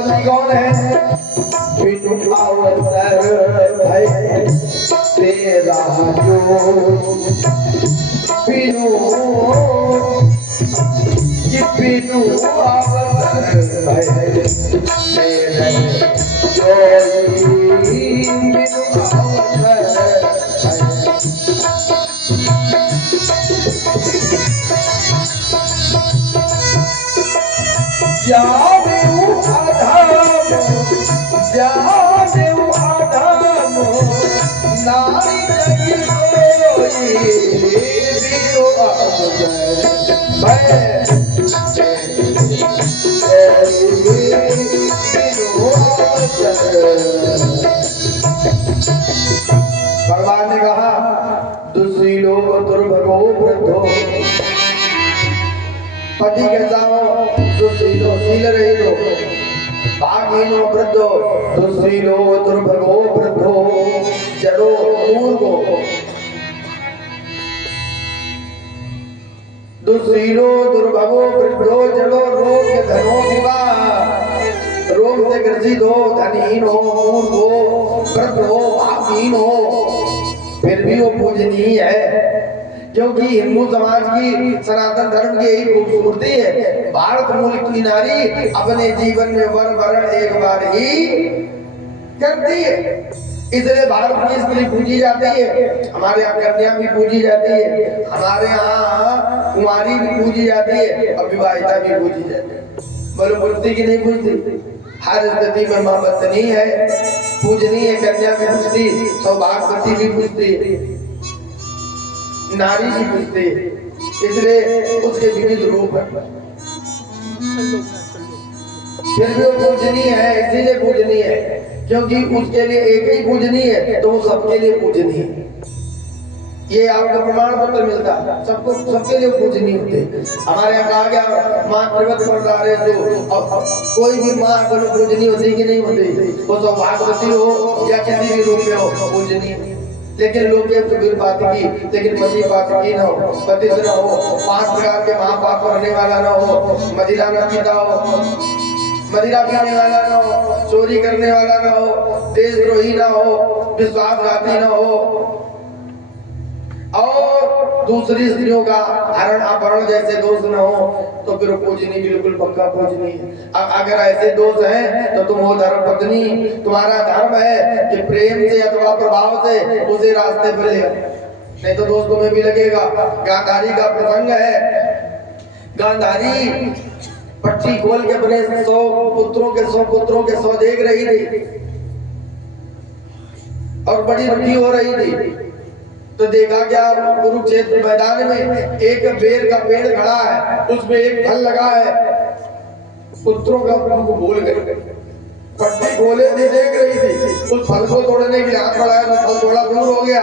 भाई कौन है? बिनु अवसर भय तेरा जो बिनु अवसर भय तेरा जो बिनु अवसर जाओ जाने आधम नारी लगी कोई बिरो भगवान ने कहा दुशीलो दुर्भगो वृद्धो पति के जाओ दुशीलो शील रही लो भागीनो वृद्धो दुशीलो दुर्भगो वृद्धो जड़ो मूर्खो दुशीलो दुर्भगो वृद्धो जड़ो रोग धनो विवाह रोग से ग्रसित हो धनहीन हो मूर्ख हो वृद्ध हो भागहीन हो फिर भी वो पूजनीय है क्योंकि हिंदू समाज की सनातन धर्म की यही खूबसूरती है। भारत मूल की नारी अपने जीवन में वर वरण एक बार ही करती है, इसलिए भारत की स्त्री पूजी जाती है। हमारे यहाँ कन्या भी पूजी जाती है, हमारे यहाँ कुमारी भी पूजी जाती है और विवाहिता भी पूजी जाती है। बोलो पूजती कि नहीं पूजती? हर स्थिति में माँ पत्नी है, पूजनी है, कन्या भी पूजती, सौभाग्यवती भी पूजती, नारी भी पूजती, इसलिए उसके विविध रूप है। फिर भी वो पूजनी है, इसीलिए पूजनी है क्योंकि उसके लिए एक ही पूजनी है तो वो सबके लिए पूजनी है। ये आपको प्रमाण पत्र मिलता है, सबको सबके लिए पूजनी होती है। हमारे यहाँ कहा गया माँ त्रिवत प्रदारे जो कोई भी माँ अगर पूजनी होती कि नहीं होती, वो सौभाग्यवती हो या किसी भी रूप में हो पूजनी। लेकिन लोग बात की लेकिन पति बात की ना हो, पति न हो, 5 प्रकार के माँ बाप रहने वाला ना हो, मदिरा न पीता हो, मदिरा पीने वाला ना हो, चोरी करने वाला ना हो, देशद्रोही ना हो, विश्वासघाती ना हो और दूसरी स्त्रियों का हरण अपहरण जैसे दोष न हो तो फिर पूजनी बिल्कुल पक्का पूजनी है। अगर ऐसे दोष हैं तो तुम हो धर्म पत्नी, तुम्हारा धर्म है कि प्रेम से अथवा प्रभाव से उसे रास्ते पर ले, नहीं तो दोस्तों में भी लगेगा। गांधारी का प्रसंग है, गांधारी पट्टी खोल के अपने 100 पुत्रों के 100 देख रही थी और बड़ी रुखी हो रही थी। तो देखा क्या कुरुक्षेत्र मैदान में एक बेर का पेड़ खड़ा है, उसमें एक फल लगा है, पुत्रों का मुख बोल गए, पट्टी खोले से देख रही थी, उस फल को तोड़ने के लिए हाथ बढ़ाया तो फल थोड़ा दूर हो गया,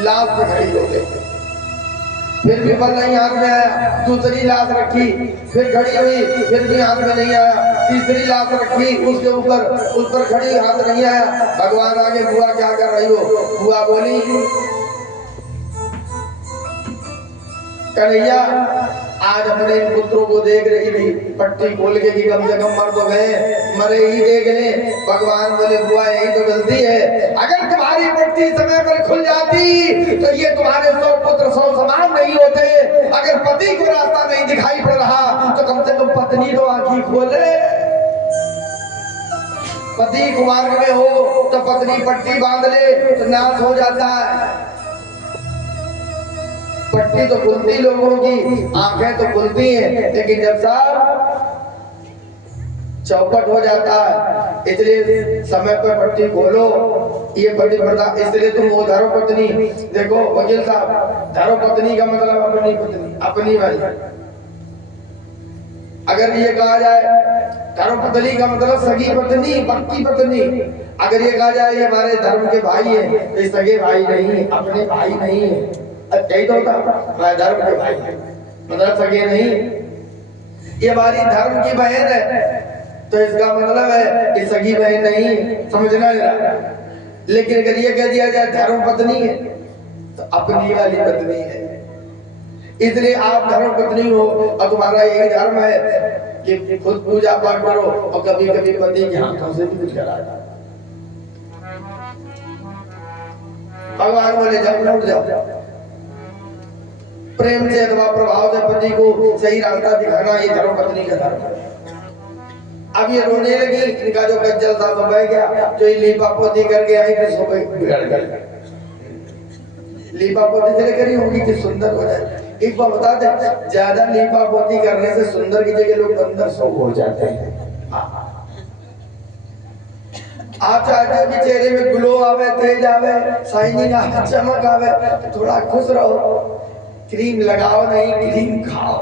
लाश से खड़ी हो गई। फिर भी फल नहीं हाथ में आया, दूसरी लाश रखी, फिर खड़ी हुई, फिर भी हाथ में नहीं आया, तीसरी लाश रखी, उसके ऊपर उस पर खड़ी, हाथ नहीं आया। भगवान आगे, बुआ क्या कर रही हो? बुआ बोली कन्हैया आज अपने पुत्रों को देख रही थी, पट्टी खोल के कि कम से कम मर तो गए, मरे ही देख ले। भगवान बोले बुआ यही तो गलती है, अगर तुम्हारी पट्टी समय पर खुल जाती तो ये तुम्हारे 100 पुत्र 100 समान नहीं होते। अगर पति को रास्ता नहीं दिखाई पड़ रहा तो कम से कम पत्नी तो आंखें खोले। पति कुमार्ग में हो तो पत्नी पट्टी बांध ले तो नाश हो जाता है। पट्टी तो खुलती लोगों की, आंखें तो खुलती हैं, लेकिन जब साहब चौपट हो जाता है, इसलिए समय पर पट्टी खोलो। ये पतिव्रता, इसलिए तुम हो धर्म पत्नी। देखो वकील साहब, धर्म पत्नी का मतलब अपनी पत्नी, अपनी वाली। अगर ये कहा जाए धर्म पत्नी का मतलब सगी पत्नी, पक्की पत्नी। अगर ये कहा जाए ये हमारे धर्म के भाई है तो सगे भाई नहीं, अपने भाई नहीं है। यही तो होता, हमारे धर्म के भाई है मतलब सगे नहीं। ये हमारी धर्म की बहन है तो इसका मतलब है कि सगी बहन नहीं, समझना जरा। लेकिन अगर ये कह दिया जाए धर्म पत्नी है तो अपनी वाली पत्नी है। इसलिए आप धर्म पत्नी हो और तुम्हारा यही धर्म है कि खुद पूजा पाठ करो और कभी कभी पति के हाथों से भी कुछ करा। भगवान बोले जब लौट जाओ, प्रेम से अथवा प्रभाव से पति को सही रास्ता दिखाना ये धर्म पत्नी का धर्म है। अब ये रोने लगी, इनका जो गज्जल था तो बह गया, जो ये लीपा पोती करके आई फिर सो गई, बिगड़ गई। लीपा पोती से करी होगी कि सुंदर हो जाए। एक बार बता दे, ज्यादा लीपा पोती करने से सुंदर की जगह लोग अंदर सो हो जाते हैं। आप चाहते हो कि चेहरे में ग्लो आवे, तेज आवे, शाइनिंग आवे, चमक आवे, तो थोड़ा खुश रहो। क्रीम लगाओ नहीं, क्रीम खाओ।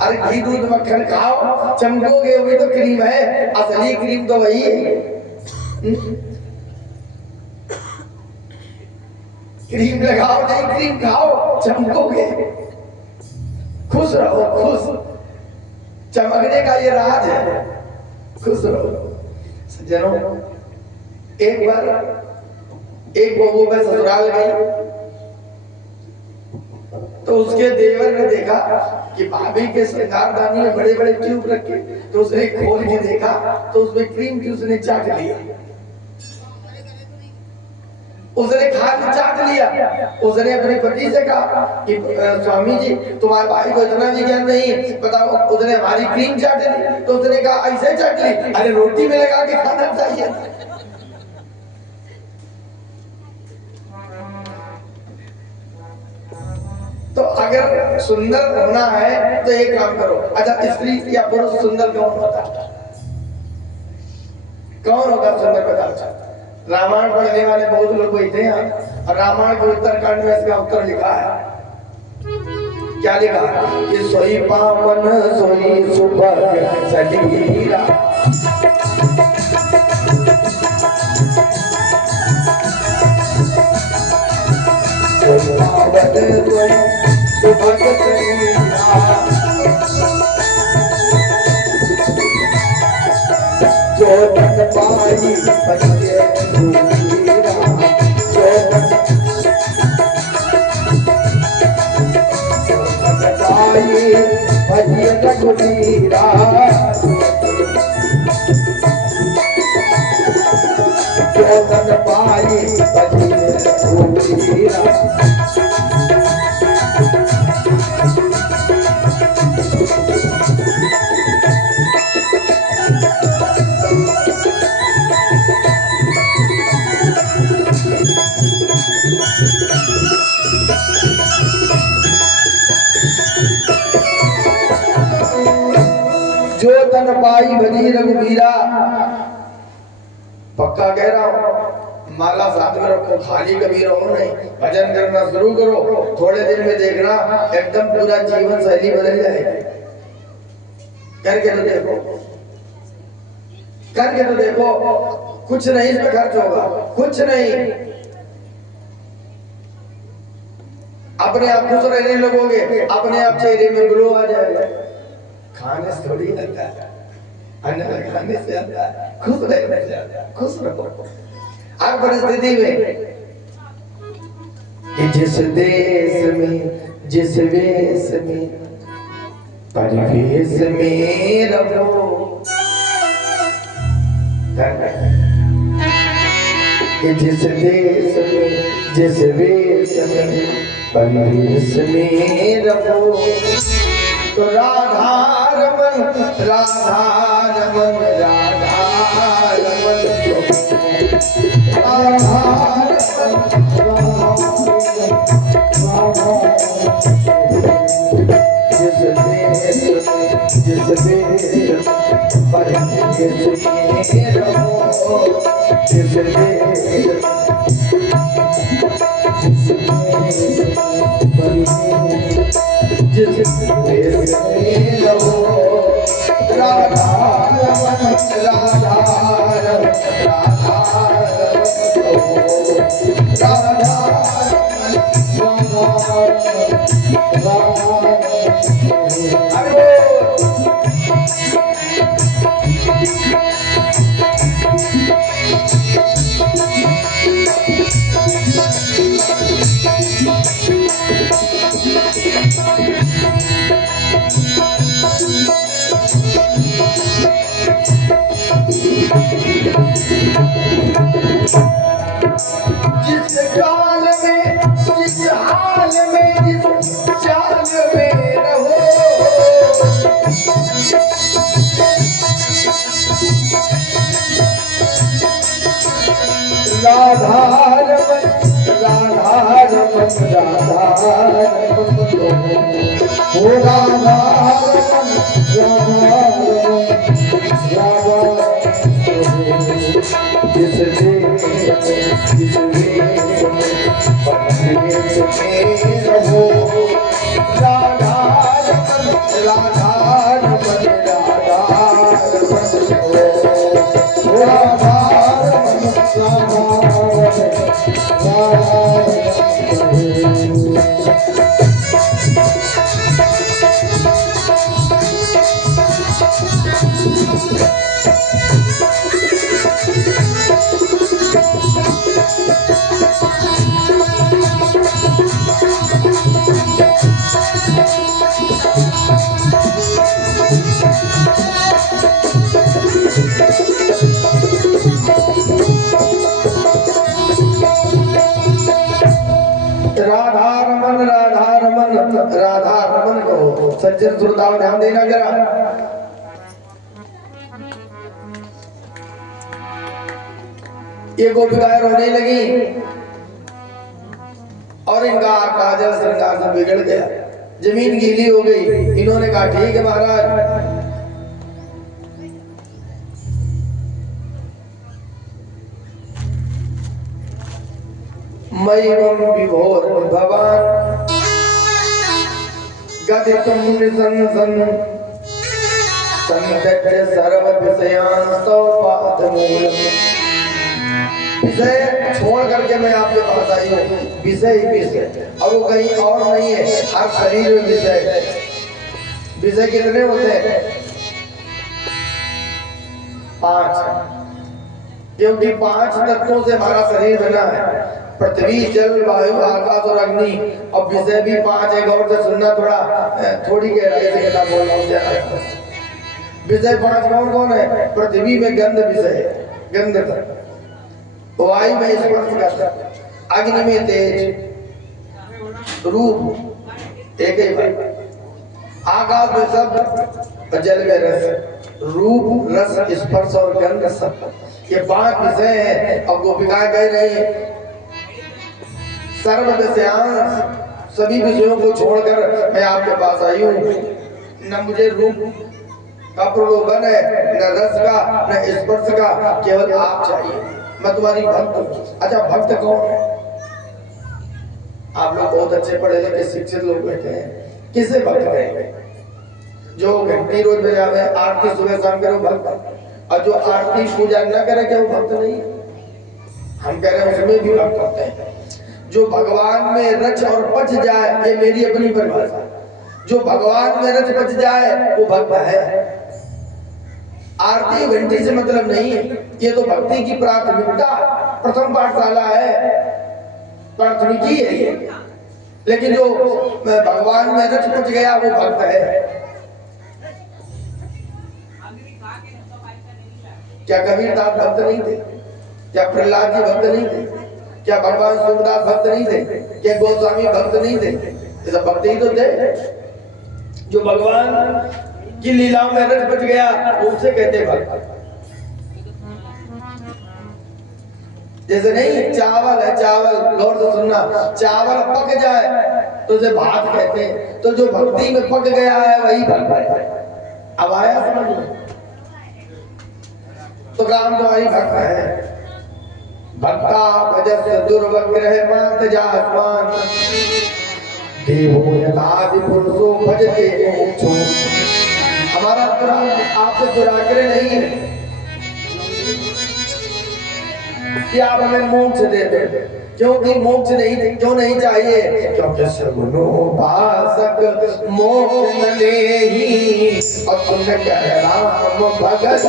अरे घी दूध मक्खन खाओ, चमकोगे, वही तो क्रीम है। असली क्रीम तो वही है। क्रीम लगाओ नहीं, क्रीम खाओ, चमकोगे। खुश रहो, खुश। चमकने का ये राज है, खुश रहो। सज्जनों, एक बार एक बहू में ससुराल गई तो उसके देवर ने देखा कि भाभी के श्रृंगारदानी में बड़े बड़े ट्यूब रखे, तो उसने खोल के देखा तो उसमें क्रीम की उसने चाट लिया। उसने खा के चाट लिया। उसने अपने पति से कहा कि स्वामी जी, तुम्हारे भाई को इतना भी ज्ञान नहीं, बताओ। उसने हमारी क्रीम चाट ली। तो उसने कहा ऐसे चाट ली, अरे रोटी में लगा के खाना चाहिए। तो अगर सुंदर होना है तो एक काम करो। अच्छा, स्त्री या पुरुष सुंदर कौन होता है? कौन होगा सुंदर? बताओ। रामायण पढ़ने वाले बहुत लोग बैठे हैं और रामायण के उत्तरकांड में इसका उत्तर लिखा है। क्या लिखा? कि सोई पावन सोई सुभग सलीला, सोई पावन सोई सुभग सलीला, जो तन पाई बचे भूमीरा, जो तन पाई भजे रघुवीरा, जो तन पाई भजे भूमीरा। जो तन पाई भजी रघुवीरा। पक्का कह रहा हूं, माला साथ में रखो, खाली कभी रहो नहीं। भजन करना शुरू करो, थोड़े दिन में देखना एकदम पूरा जीवन शैली बदल जाएगी। करके तो देखो, करके तो देखो। कुछ नहीं इसमें खर्च होगा, कुछ नहीं। अपने आप खुश रहने लगोगे, अपने आप चेहरे में ग्लो आ जाएगा। खाने से थोड़ी आता है, अन्न खाने से आता है। खुश रहने से आता है, खुश रहो हर परिस्थिति में। कि जिस देश में, जिस वेश में, परिवेश में रहो। कि जिस देश में, जिस वेश में, परिवेश में रहो। तो राधा रमन, राधा रमन, राधा रमन, राधा जिस देश में, जिस देश में, परिवेश में रहो। जिस देश जिस देश में रहो। राधा रमन, राधा रमन, राधा रमन, राधा जिस काल में, जिस हाल में, जिस चाल में रहो। राधा रमन, राधा रमन, राधा रमन, ओ राधा रमन, राधा रमन, राधा राधा रमन को सज्जन श्रोताओं ध्यान देना जरा। ये गोपिकाएं रोने लगी और इनका काजल श्रृंगार से बिगड़ गया, जमीन गीली हो गई। इन्होंने कहा ठीक है महाराज, मयिवं विभोर भवान गदितुं निसंसन संत्यज्य सर्व विषयान् सौपादमूलम्। विषय छोड़ करके मैं आपके पास आई हूँ, विषय ही विषय, और वो कहीं और नहीं है, हर शरीर में विषय है। विषय कितने होते हैं? 5, क्योंकि 5 तत्वों से हमारा शरीर बना है, पृथ्वी जल वायु आकाश और अग्नि। और विषय भी 5 है, गौर से सुनना, थोड़ी गहराई से कहना बोल रहा हूँ। विषय 5 कौन कौन है? पृथ्वी में गंध विषय है, गंध तक, वायु में स्पर्श का, अग्नि में तेज रूप एक ही बात, आकाश में शब्द, जल में रस, रूप रस स्पर्श और गंध सब, ये 5 विषय है। अब गोपिकाएं कह रही है सर्व विषयांश, सभी विषयों को छोड़कर मैं आपके पास आई हूँ। न मुझे रूप का प्रलोभन है, न रस का, न स्पर्श का, केवल आप चाहिए, मैं तुम्हारी भक्त हूँ। अच्छा, भक्त कौन है? आप लोग बहुत अच्छे पढ़े लिखे शिक्षित लोग बैठे हैं, किसे भक्त कहेंगे? जो घंटी रोज बजावे, आरती सुबह शाम करे भक्त, और जो आरती पूजा न करे क्या वो भक्त नहीं है? हम कह रहे हैं उसमें भी भक्त होते हैं। जो भगवान में रच और पच जाए, ये मेरी अपनी परिभाषा, जो भगवान में रच पच जाए वो भक्त है। आरती घंटी से मतलब नहीं है, ये तो भक्ति की प्राथमिकता, प्रथम पाठशाला है, प्राथमिकी है ये। लेकिन जो भगवान में रच पच गया वो भक्त है। क्या कबीरदास भक्त नहीं थे? क्या प्रहलाद जी भक्त नहीं थे? क्या भगवान सूरदास भक्त नहीं थे? क्या गोस्वामी भक्त नहीं थे? ये सब भक्त ही तो थे। जो भगवान की लीलाओं में रच बच गया उनसे कहते भक्त। जैसे नहीं, चावल है, चावल गौर से सुनना, चावल पक जाए तो उसे भात कहते हैं। तो जो भक्ति में पक गया है वही भक्त है। अब आया समझ में? तो काम तुम्हारी भक्त है। भक्ता भजत दुर्वग्रह मात जातवान देवो यथादि पुरुषो भजते मोक्षो। हमारा आपसे दुराग्रह नहीं है कि आप हमें मोक्ष दे दे, क्योंकि मोक्ष नहीं, क्यों नहीं चाहिए? क्योंकि सगुणोपासक मोक्ष न लेहि, और तुम कर राम भगत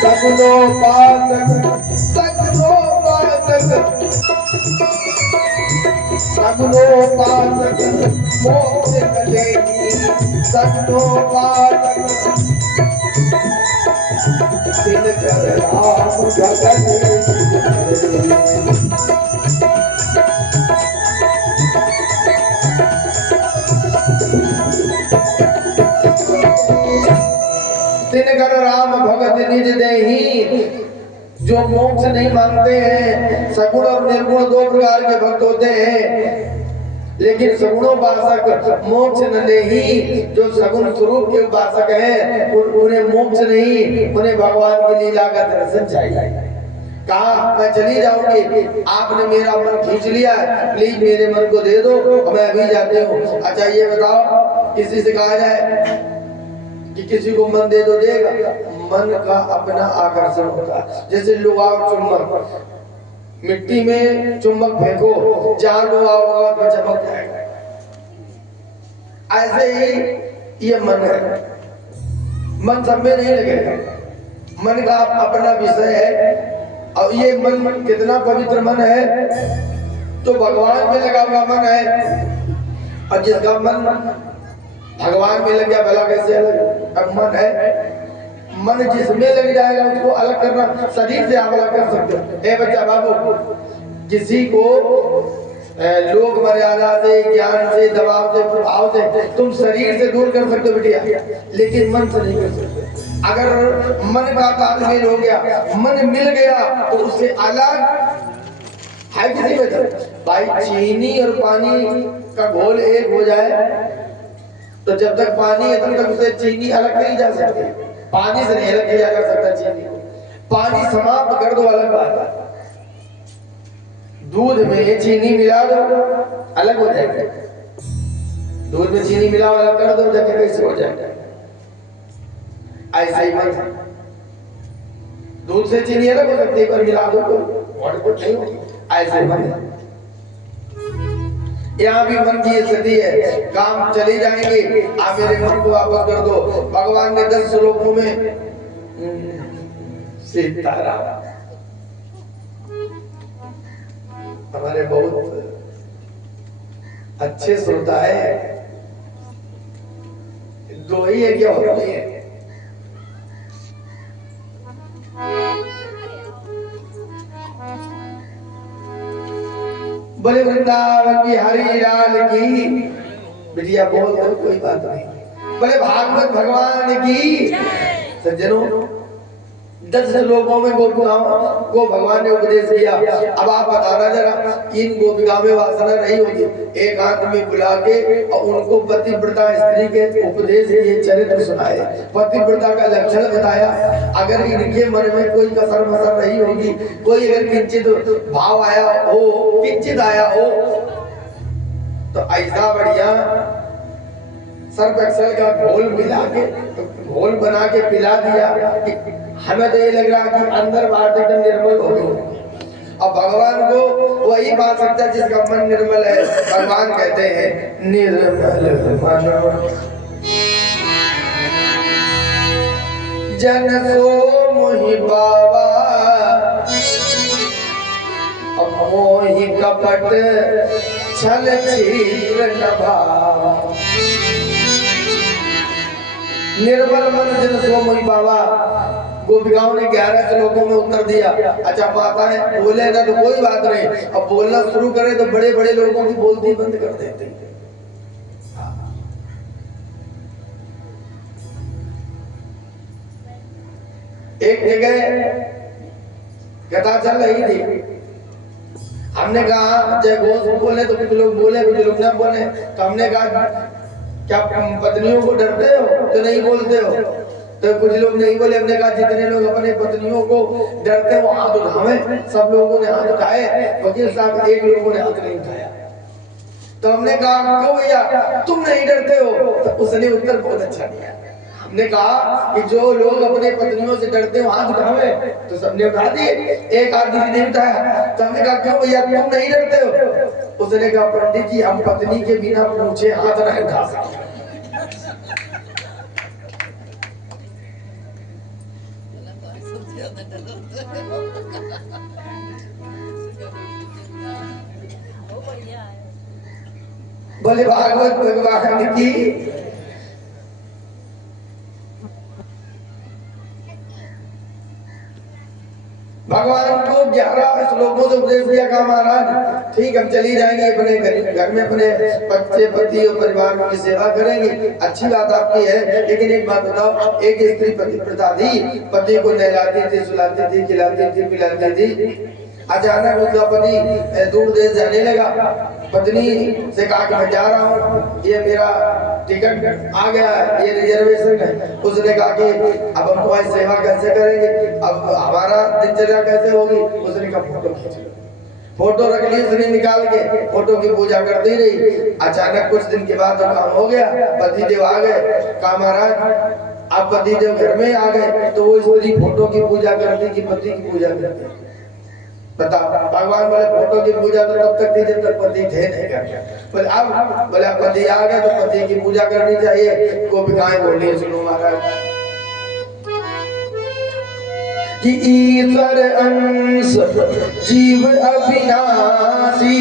सगुणोपासक, सगुणोपासक, सगुणोपासक मोक्ष न लेहि, सगुणोपासक तिनकर राम भगत। तिनकर राम भगत निज देहि, जो मोक्ष नहीं मांगते हैं, सगुण और निर्गुण दो प्रकार के भक्त होते हैं, लेकिन सगुणोपासक मोक्ष नहीं, जो सगुण स्वरूप के उपासक हैं उन्हें मोक्ष नहीं, उन्हें भगवान की लीला का दर्शन चाहिए। कहा मैं चली जाऊंगी, आपने मेरा मन खींच लिया है, प्लीज मेरे मन को दे दो, मैं अभी जाती हूँ। अच्छा ये बताओ, किसी से कहा जाए कि किसी को मन दे दो, देगा? मन का अपना आकर्षण होता है। जैसे लुभाव चुंबक, मिट्टी में चुंबक फेंको, जहां लुभाव होगा तो चमक जाएगा। ऐसे ही ये मन है, मन सब में नहीं लगेगा, मन का अपना विषय है। और ये मन कितना पवित्र मन है, तो भगवान में लगा हुआ मन है, और जिसका मन भगवान में लग गया भला कैसे अलग? अब मन है, मन जिसमें लग जाएगा उसको अलग करना, शरीर से आप अलग कर सकते हो। ए बच्चा बाबू, किसी को लोक मर्यादा से, ज्ञान से, दबाव से, प्रभाव से तुम शरीर से दूर कर सकते हो बिटिया, लेकिन मन से नहीं कर सकते। अगर मन का तालमेल हो गया, मन मिल गया, तो उससे अलग है किसी वजह। भाई चीनी और पानी का घोल एक हो जाए, तो जब तक पानी है तब तक उसे चीनी अलग नहीं जा सकती, पानी से नहीं अलग किया जा सकता चीनी को। पानी समाप्त कर दो, अलग बात है। दूध में चीनी मिला दो, अलग हो जाएगा। दूध में चीनी मिला अलग कर दो, जाके कैसे हो जाएगा? ऐसा ही मन, दूध से चीनी अलग हो सकती है, पर मिला दो तो गड़बड़ नहीं होगी। ऐसे मन, यहाँ भी मन की स्थिति है, काम चले जाएंगे, आप मेरे मन को वापस कर दो। भगवान ने 10 श्लोकों में सीताराम, हमारे बहुत अच्छे श्रोता है, दो ही है क्या और नहीं है? बोले वृंदावन बिहारी लाल की। बिटिया बोल दो, कोई बात नहीं। बोले भागवत भगवान की। सज्जनों, 10 लोगों में गोपिकाओं को भगवान ने उपदेश दिया। अब आप बताना जरा, इन गोपिकाओं में वासना नहीं होगी? एक आदमी बुला के और उनको पतिव्रता स्त्री के उपदेश के चरित्र सुनाए, पतिव्रता का लक्षण बताया। अगर इनके मन में कोई कसर मसर नहीं होगी, कोई अगर किंचित भाव आया हो, किंचित आया हो, तो ऐसा बढ़िया सर्फ एक्सेल का घोल मिला के, घोल बना के पिला दिया कि हमें तो ये लग रहा कि अंदर बाहर एकदम निर्मल हो गए। अब भगवान को वही पा सकता है जिसका मन निर्मल है। भगवान कहते हैं निर्मल मन जन सो मोहि पावा, मोहि कपट छल छिद्र न भावा। निर्मल मन जन सो मोहि पावा। गोपिकाओं ने 11 श्लोकों में उत्तर दिया। अच्छा माता है बोले ना तो कोई बात नहीं, अब बोलना शुरू करें तो बड़े बड़े लोगों की बोलती बंद कर देते हैं। एक जगह कथा चल रही थी, हमने कहा जय घोष बोले तो कुछ लोग बोले, कुछ लोग ना बोले, तो हमने कहा क्या पत्नियों को डरते हो तो नहीं बोलते हो? तो कुछ लोग नहीं बोले। हमने कहा जितने लोग अपने पत्नियों को डरते हैं वो हाथ उठावे। सब लोगों ने हाथ उठाए, वकील साहब एक लोगों ने हाथ नहीं उठाया। तो हमने कहा क्यों भैया तुम नहीं डरते हो? तो उसने उत्तर बहुत अच्छा दिया। हमने कहा कि जो लोग अपने पत्नियों से डरते हो हाथ उठावे, तो सबने उठा दिए, एक आदमी ने नहीं उठाया। तो हमने कहा क्यों भैया तुम नहीं डरते हो? उसने कहा पंडित जी हम पत्नी के बिना पूछे हाथ नहीं उठा सकते। बोले भागवत भगवान की। भगवान को 11 सब लोगों से उपदेश दिया, कहा महाराज ठीक हम चली जाएंगे, अपने घर में अपने बच्चे पति और परिवार की सेवा करेंगे, अच्छी बात आपकी है, लेकिन एक बात बताओ, एक स्त्री पति प्रथा थी, पति को नहलाती थी, सुलाती थी, खिलाती थी, पिलाती थी। अचानक उसका पति दूर देश जाने लगा, पत्नी से कहा कि मैं जा रहा हूँ, ये मेरा टिकट आ गया है, ये रिजर्वेशन है। उसने कहा कि अब हम तुम्हारी सेवा कैसे करेंगे, अब हमारा दिनचर्या कैसे होगी। उसने कहा फोटो खींच लो। फोटो रख ली उसने निकाल के, फोटो की पूजा करती रही। अचानक कुछ दिन के बाद काम हो गया, पतिदेव आ गए, कहा महाराज आप पतिदेव घर में आ गए, तो वो स्त्री फोटो की पूजा करती कि पति की पूजा करती। बता भगवान बोले फोटो की पूजा तो तब तक थी जब तक पति थे नहीं करते, बोले अब बोले पति आ गए तो पति की पूजा करनी चाहिए। गोपिकाएं बोली सुनो महाराज कि ईश्वर अंश जीव अविनाशी,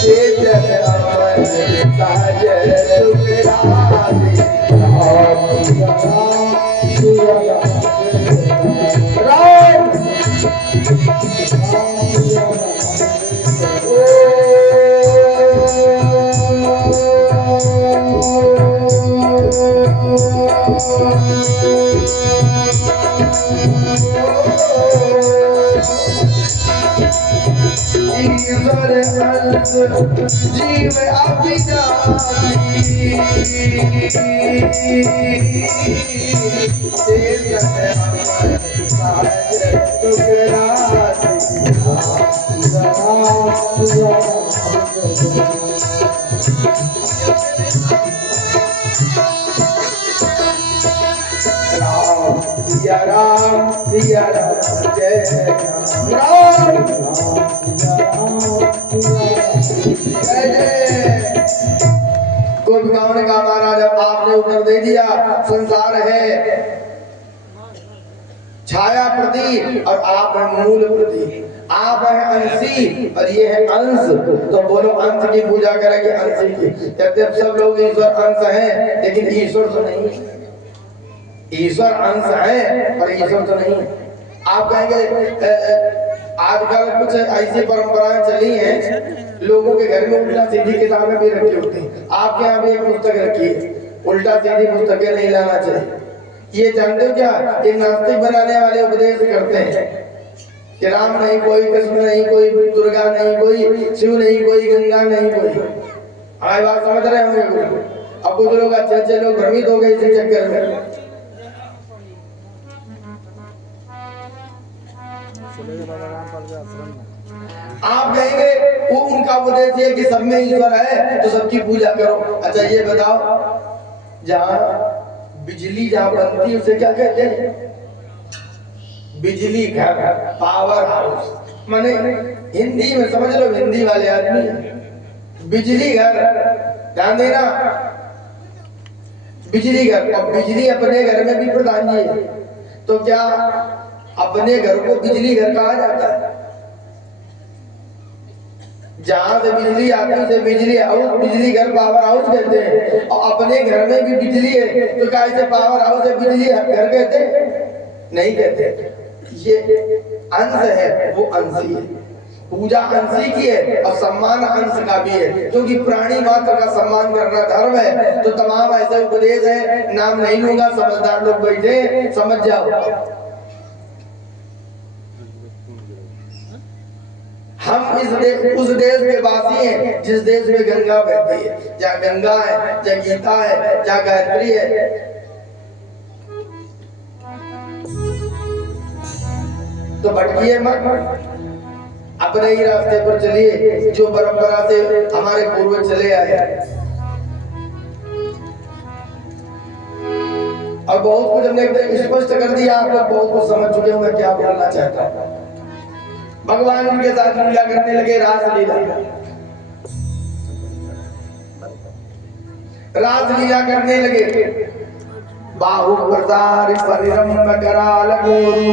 जीव अविनाशी, राम सिया राम जय राम गोपिकाओं ने कहा महाराज आपने उत्तर दे दिया, संसार है छाया प्रति और आप है मूल प्रति, आप है अंशी और ये है अंश। तो बोलो अंश की पूजा करेंगे, अंशी की। जब सब लोग ईश्वर अंश है लेकिन ईश्वर तो नहीं, ईश्वर अंश है पर ईश्वर तो नहीं। आप कहेंगे आजकल कुछ ऐसी परंपराएं चली हैं, लोगों के घर में उल्टा सीधी किताबें भी रखी होती हैं। आपके यहाँ भी एक पुस्तक रखी है, उल्टा सीधी पुस्तकें नहीं लाना चाहिए। ये जानते हो क्या, ये नास्तिक बनाने वाले उपदेश करते हैं कि राम नहीं कोई, कृष्ण नहीं कोई, दुर्गा नहीं कोई, शिव नहीं कोई, गंगा नहीं कोई। आज बात समझ रहे होंगे। अब कुछ लोग अच्छे लोग भ्रमित हो गए इसी चक्कर में। आप कहेंगे वो उनका उपदेश है कि सब में ईश्वर है तो सबकी पूजा करो। अच्छा ये बताओ, जहाँ बिजली जहाँ बनती है उसे क्या कहते हैं? बिजली घर, पावर हाउस। माने हिंदी में समझ लो, हिंदी वाले आदमी बिजली घर, ध्यान देना, बिजली घर। और बिजली अपने घर में भी प्रधान जी है, तो क्या अपने घर को बिजली घर कहा जाता है? जहां से बिजली आती है उसे बिजली हाउस, बिजली घर, पावर हाउस कहते हैं। और अपने घर में भी बिजली है तो क्या इसे पावर हाउस है, बिजली घर कहते हैं? नहीं कहते। ये अंश है, वो अंशी है। पूजा अंशी की है और सम्मान अंश का भी है, क्योंकि प्राणी मात्र का सम्मान करना धर्म है। तो तमाम ऐसे उपदेश है, नाम नहीं लूंगा, समझदार लोग बैठे समझ जाओ। हम उस देश के वासी हैं जिस देश में गंगा बहती है। जहाँ गंगा है, जहाँ गीता है, जहाँ गायत्री है। तो भटकिए मत, अपने ही रास्ते पर चलिए जो परंपरा से हमारे पूर्वज चले आए। और बहुत कुछ हमने स्पष्ट कर दिया, आप लोग बहुत कुछ समझ चुके हो मैं क्या बोलना चाहता हूँ। भगवान उनके साथ लीला करने लगे, रास लीला करने लगे। बाहु प्रसार परिरंभ कराल गोरु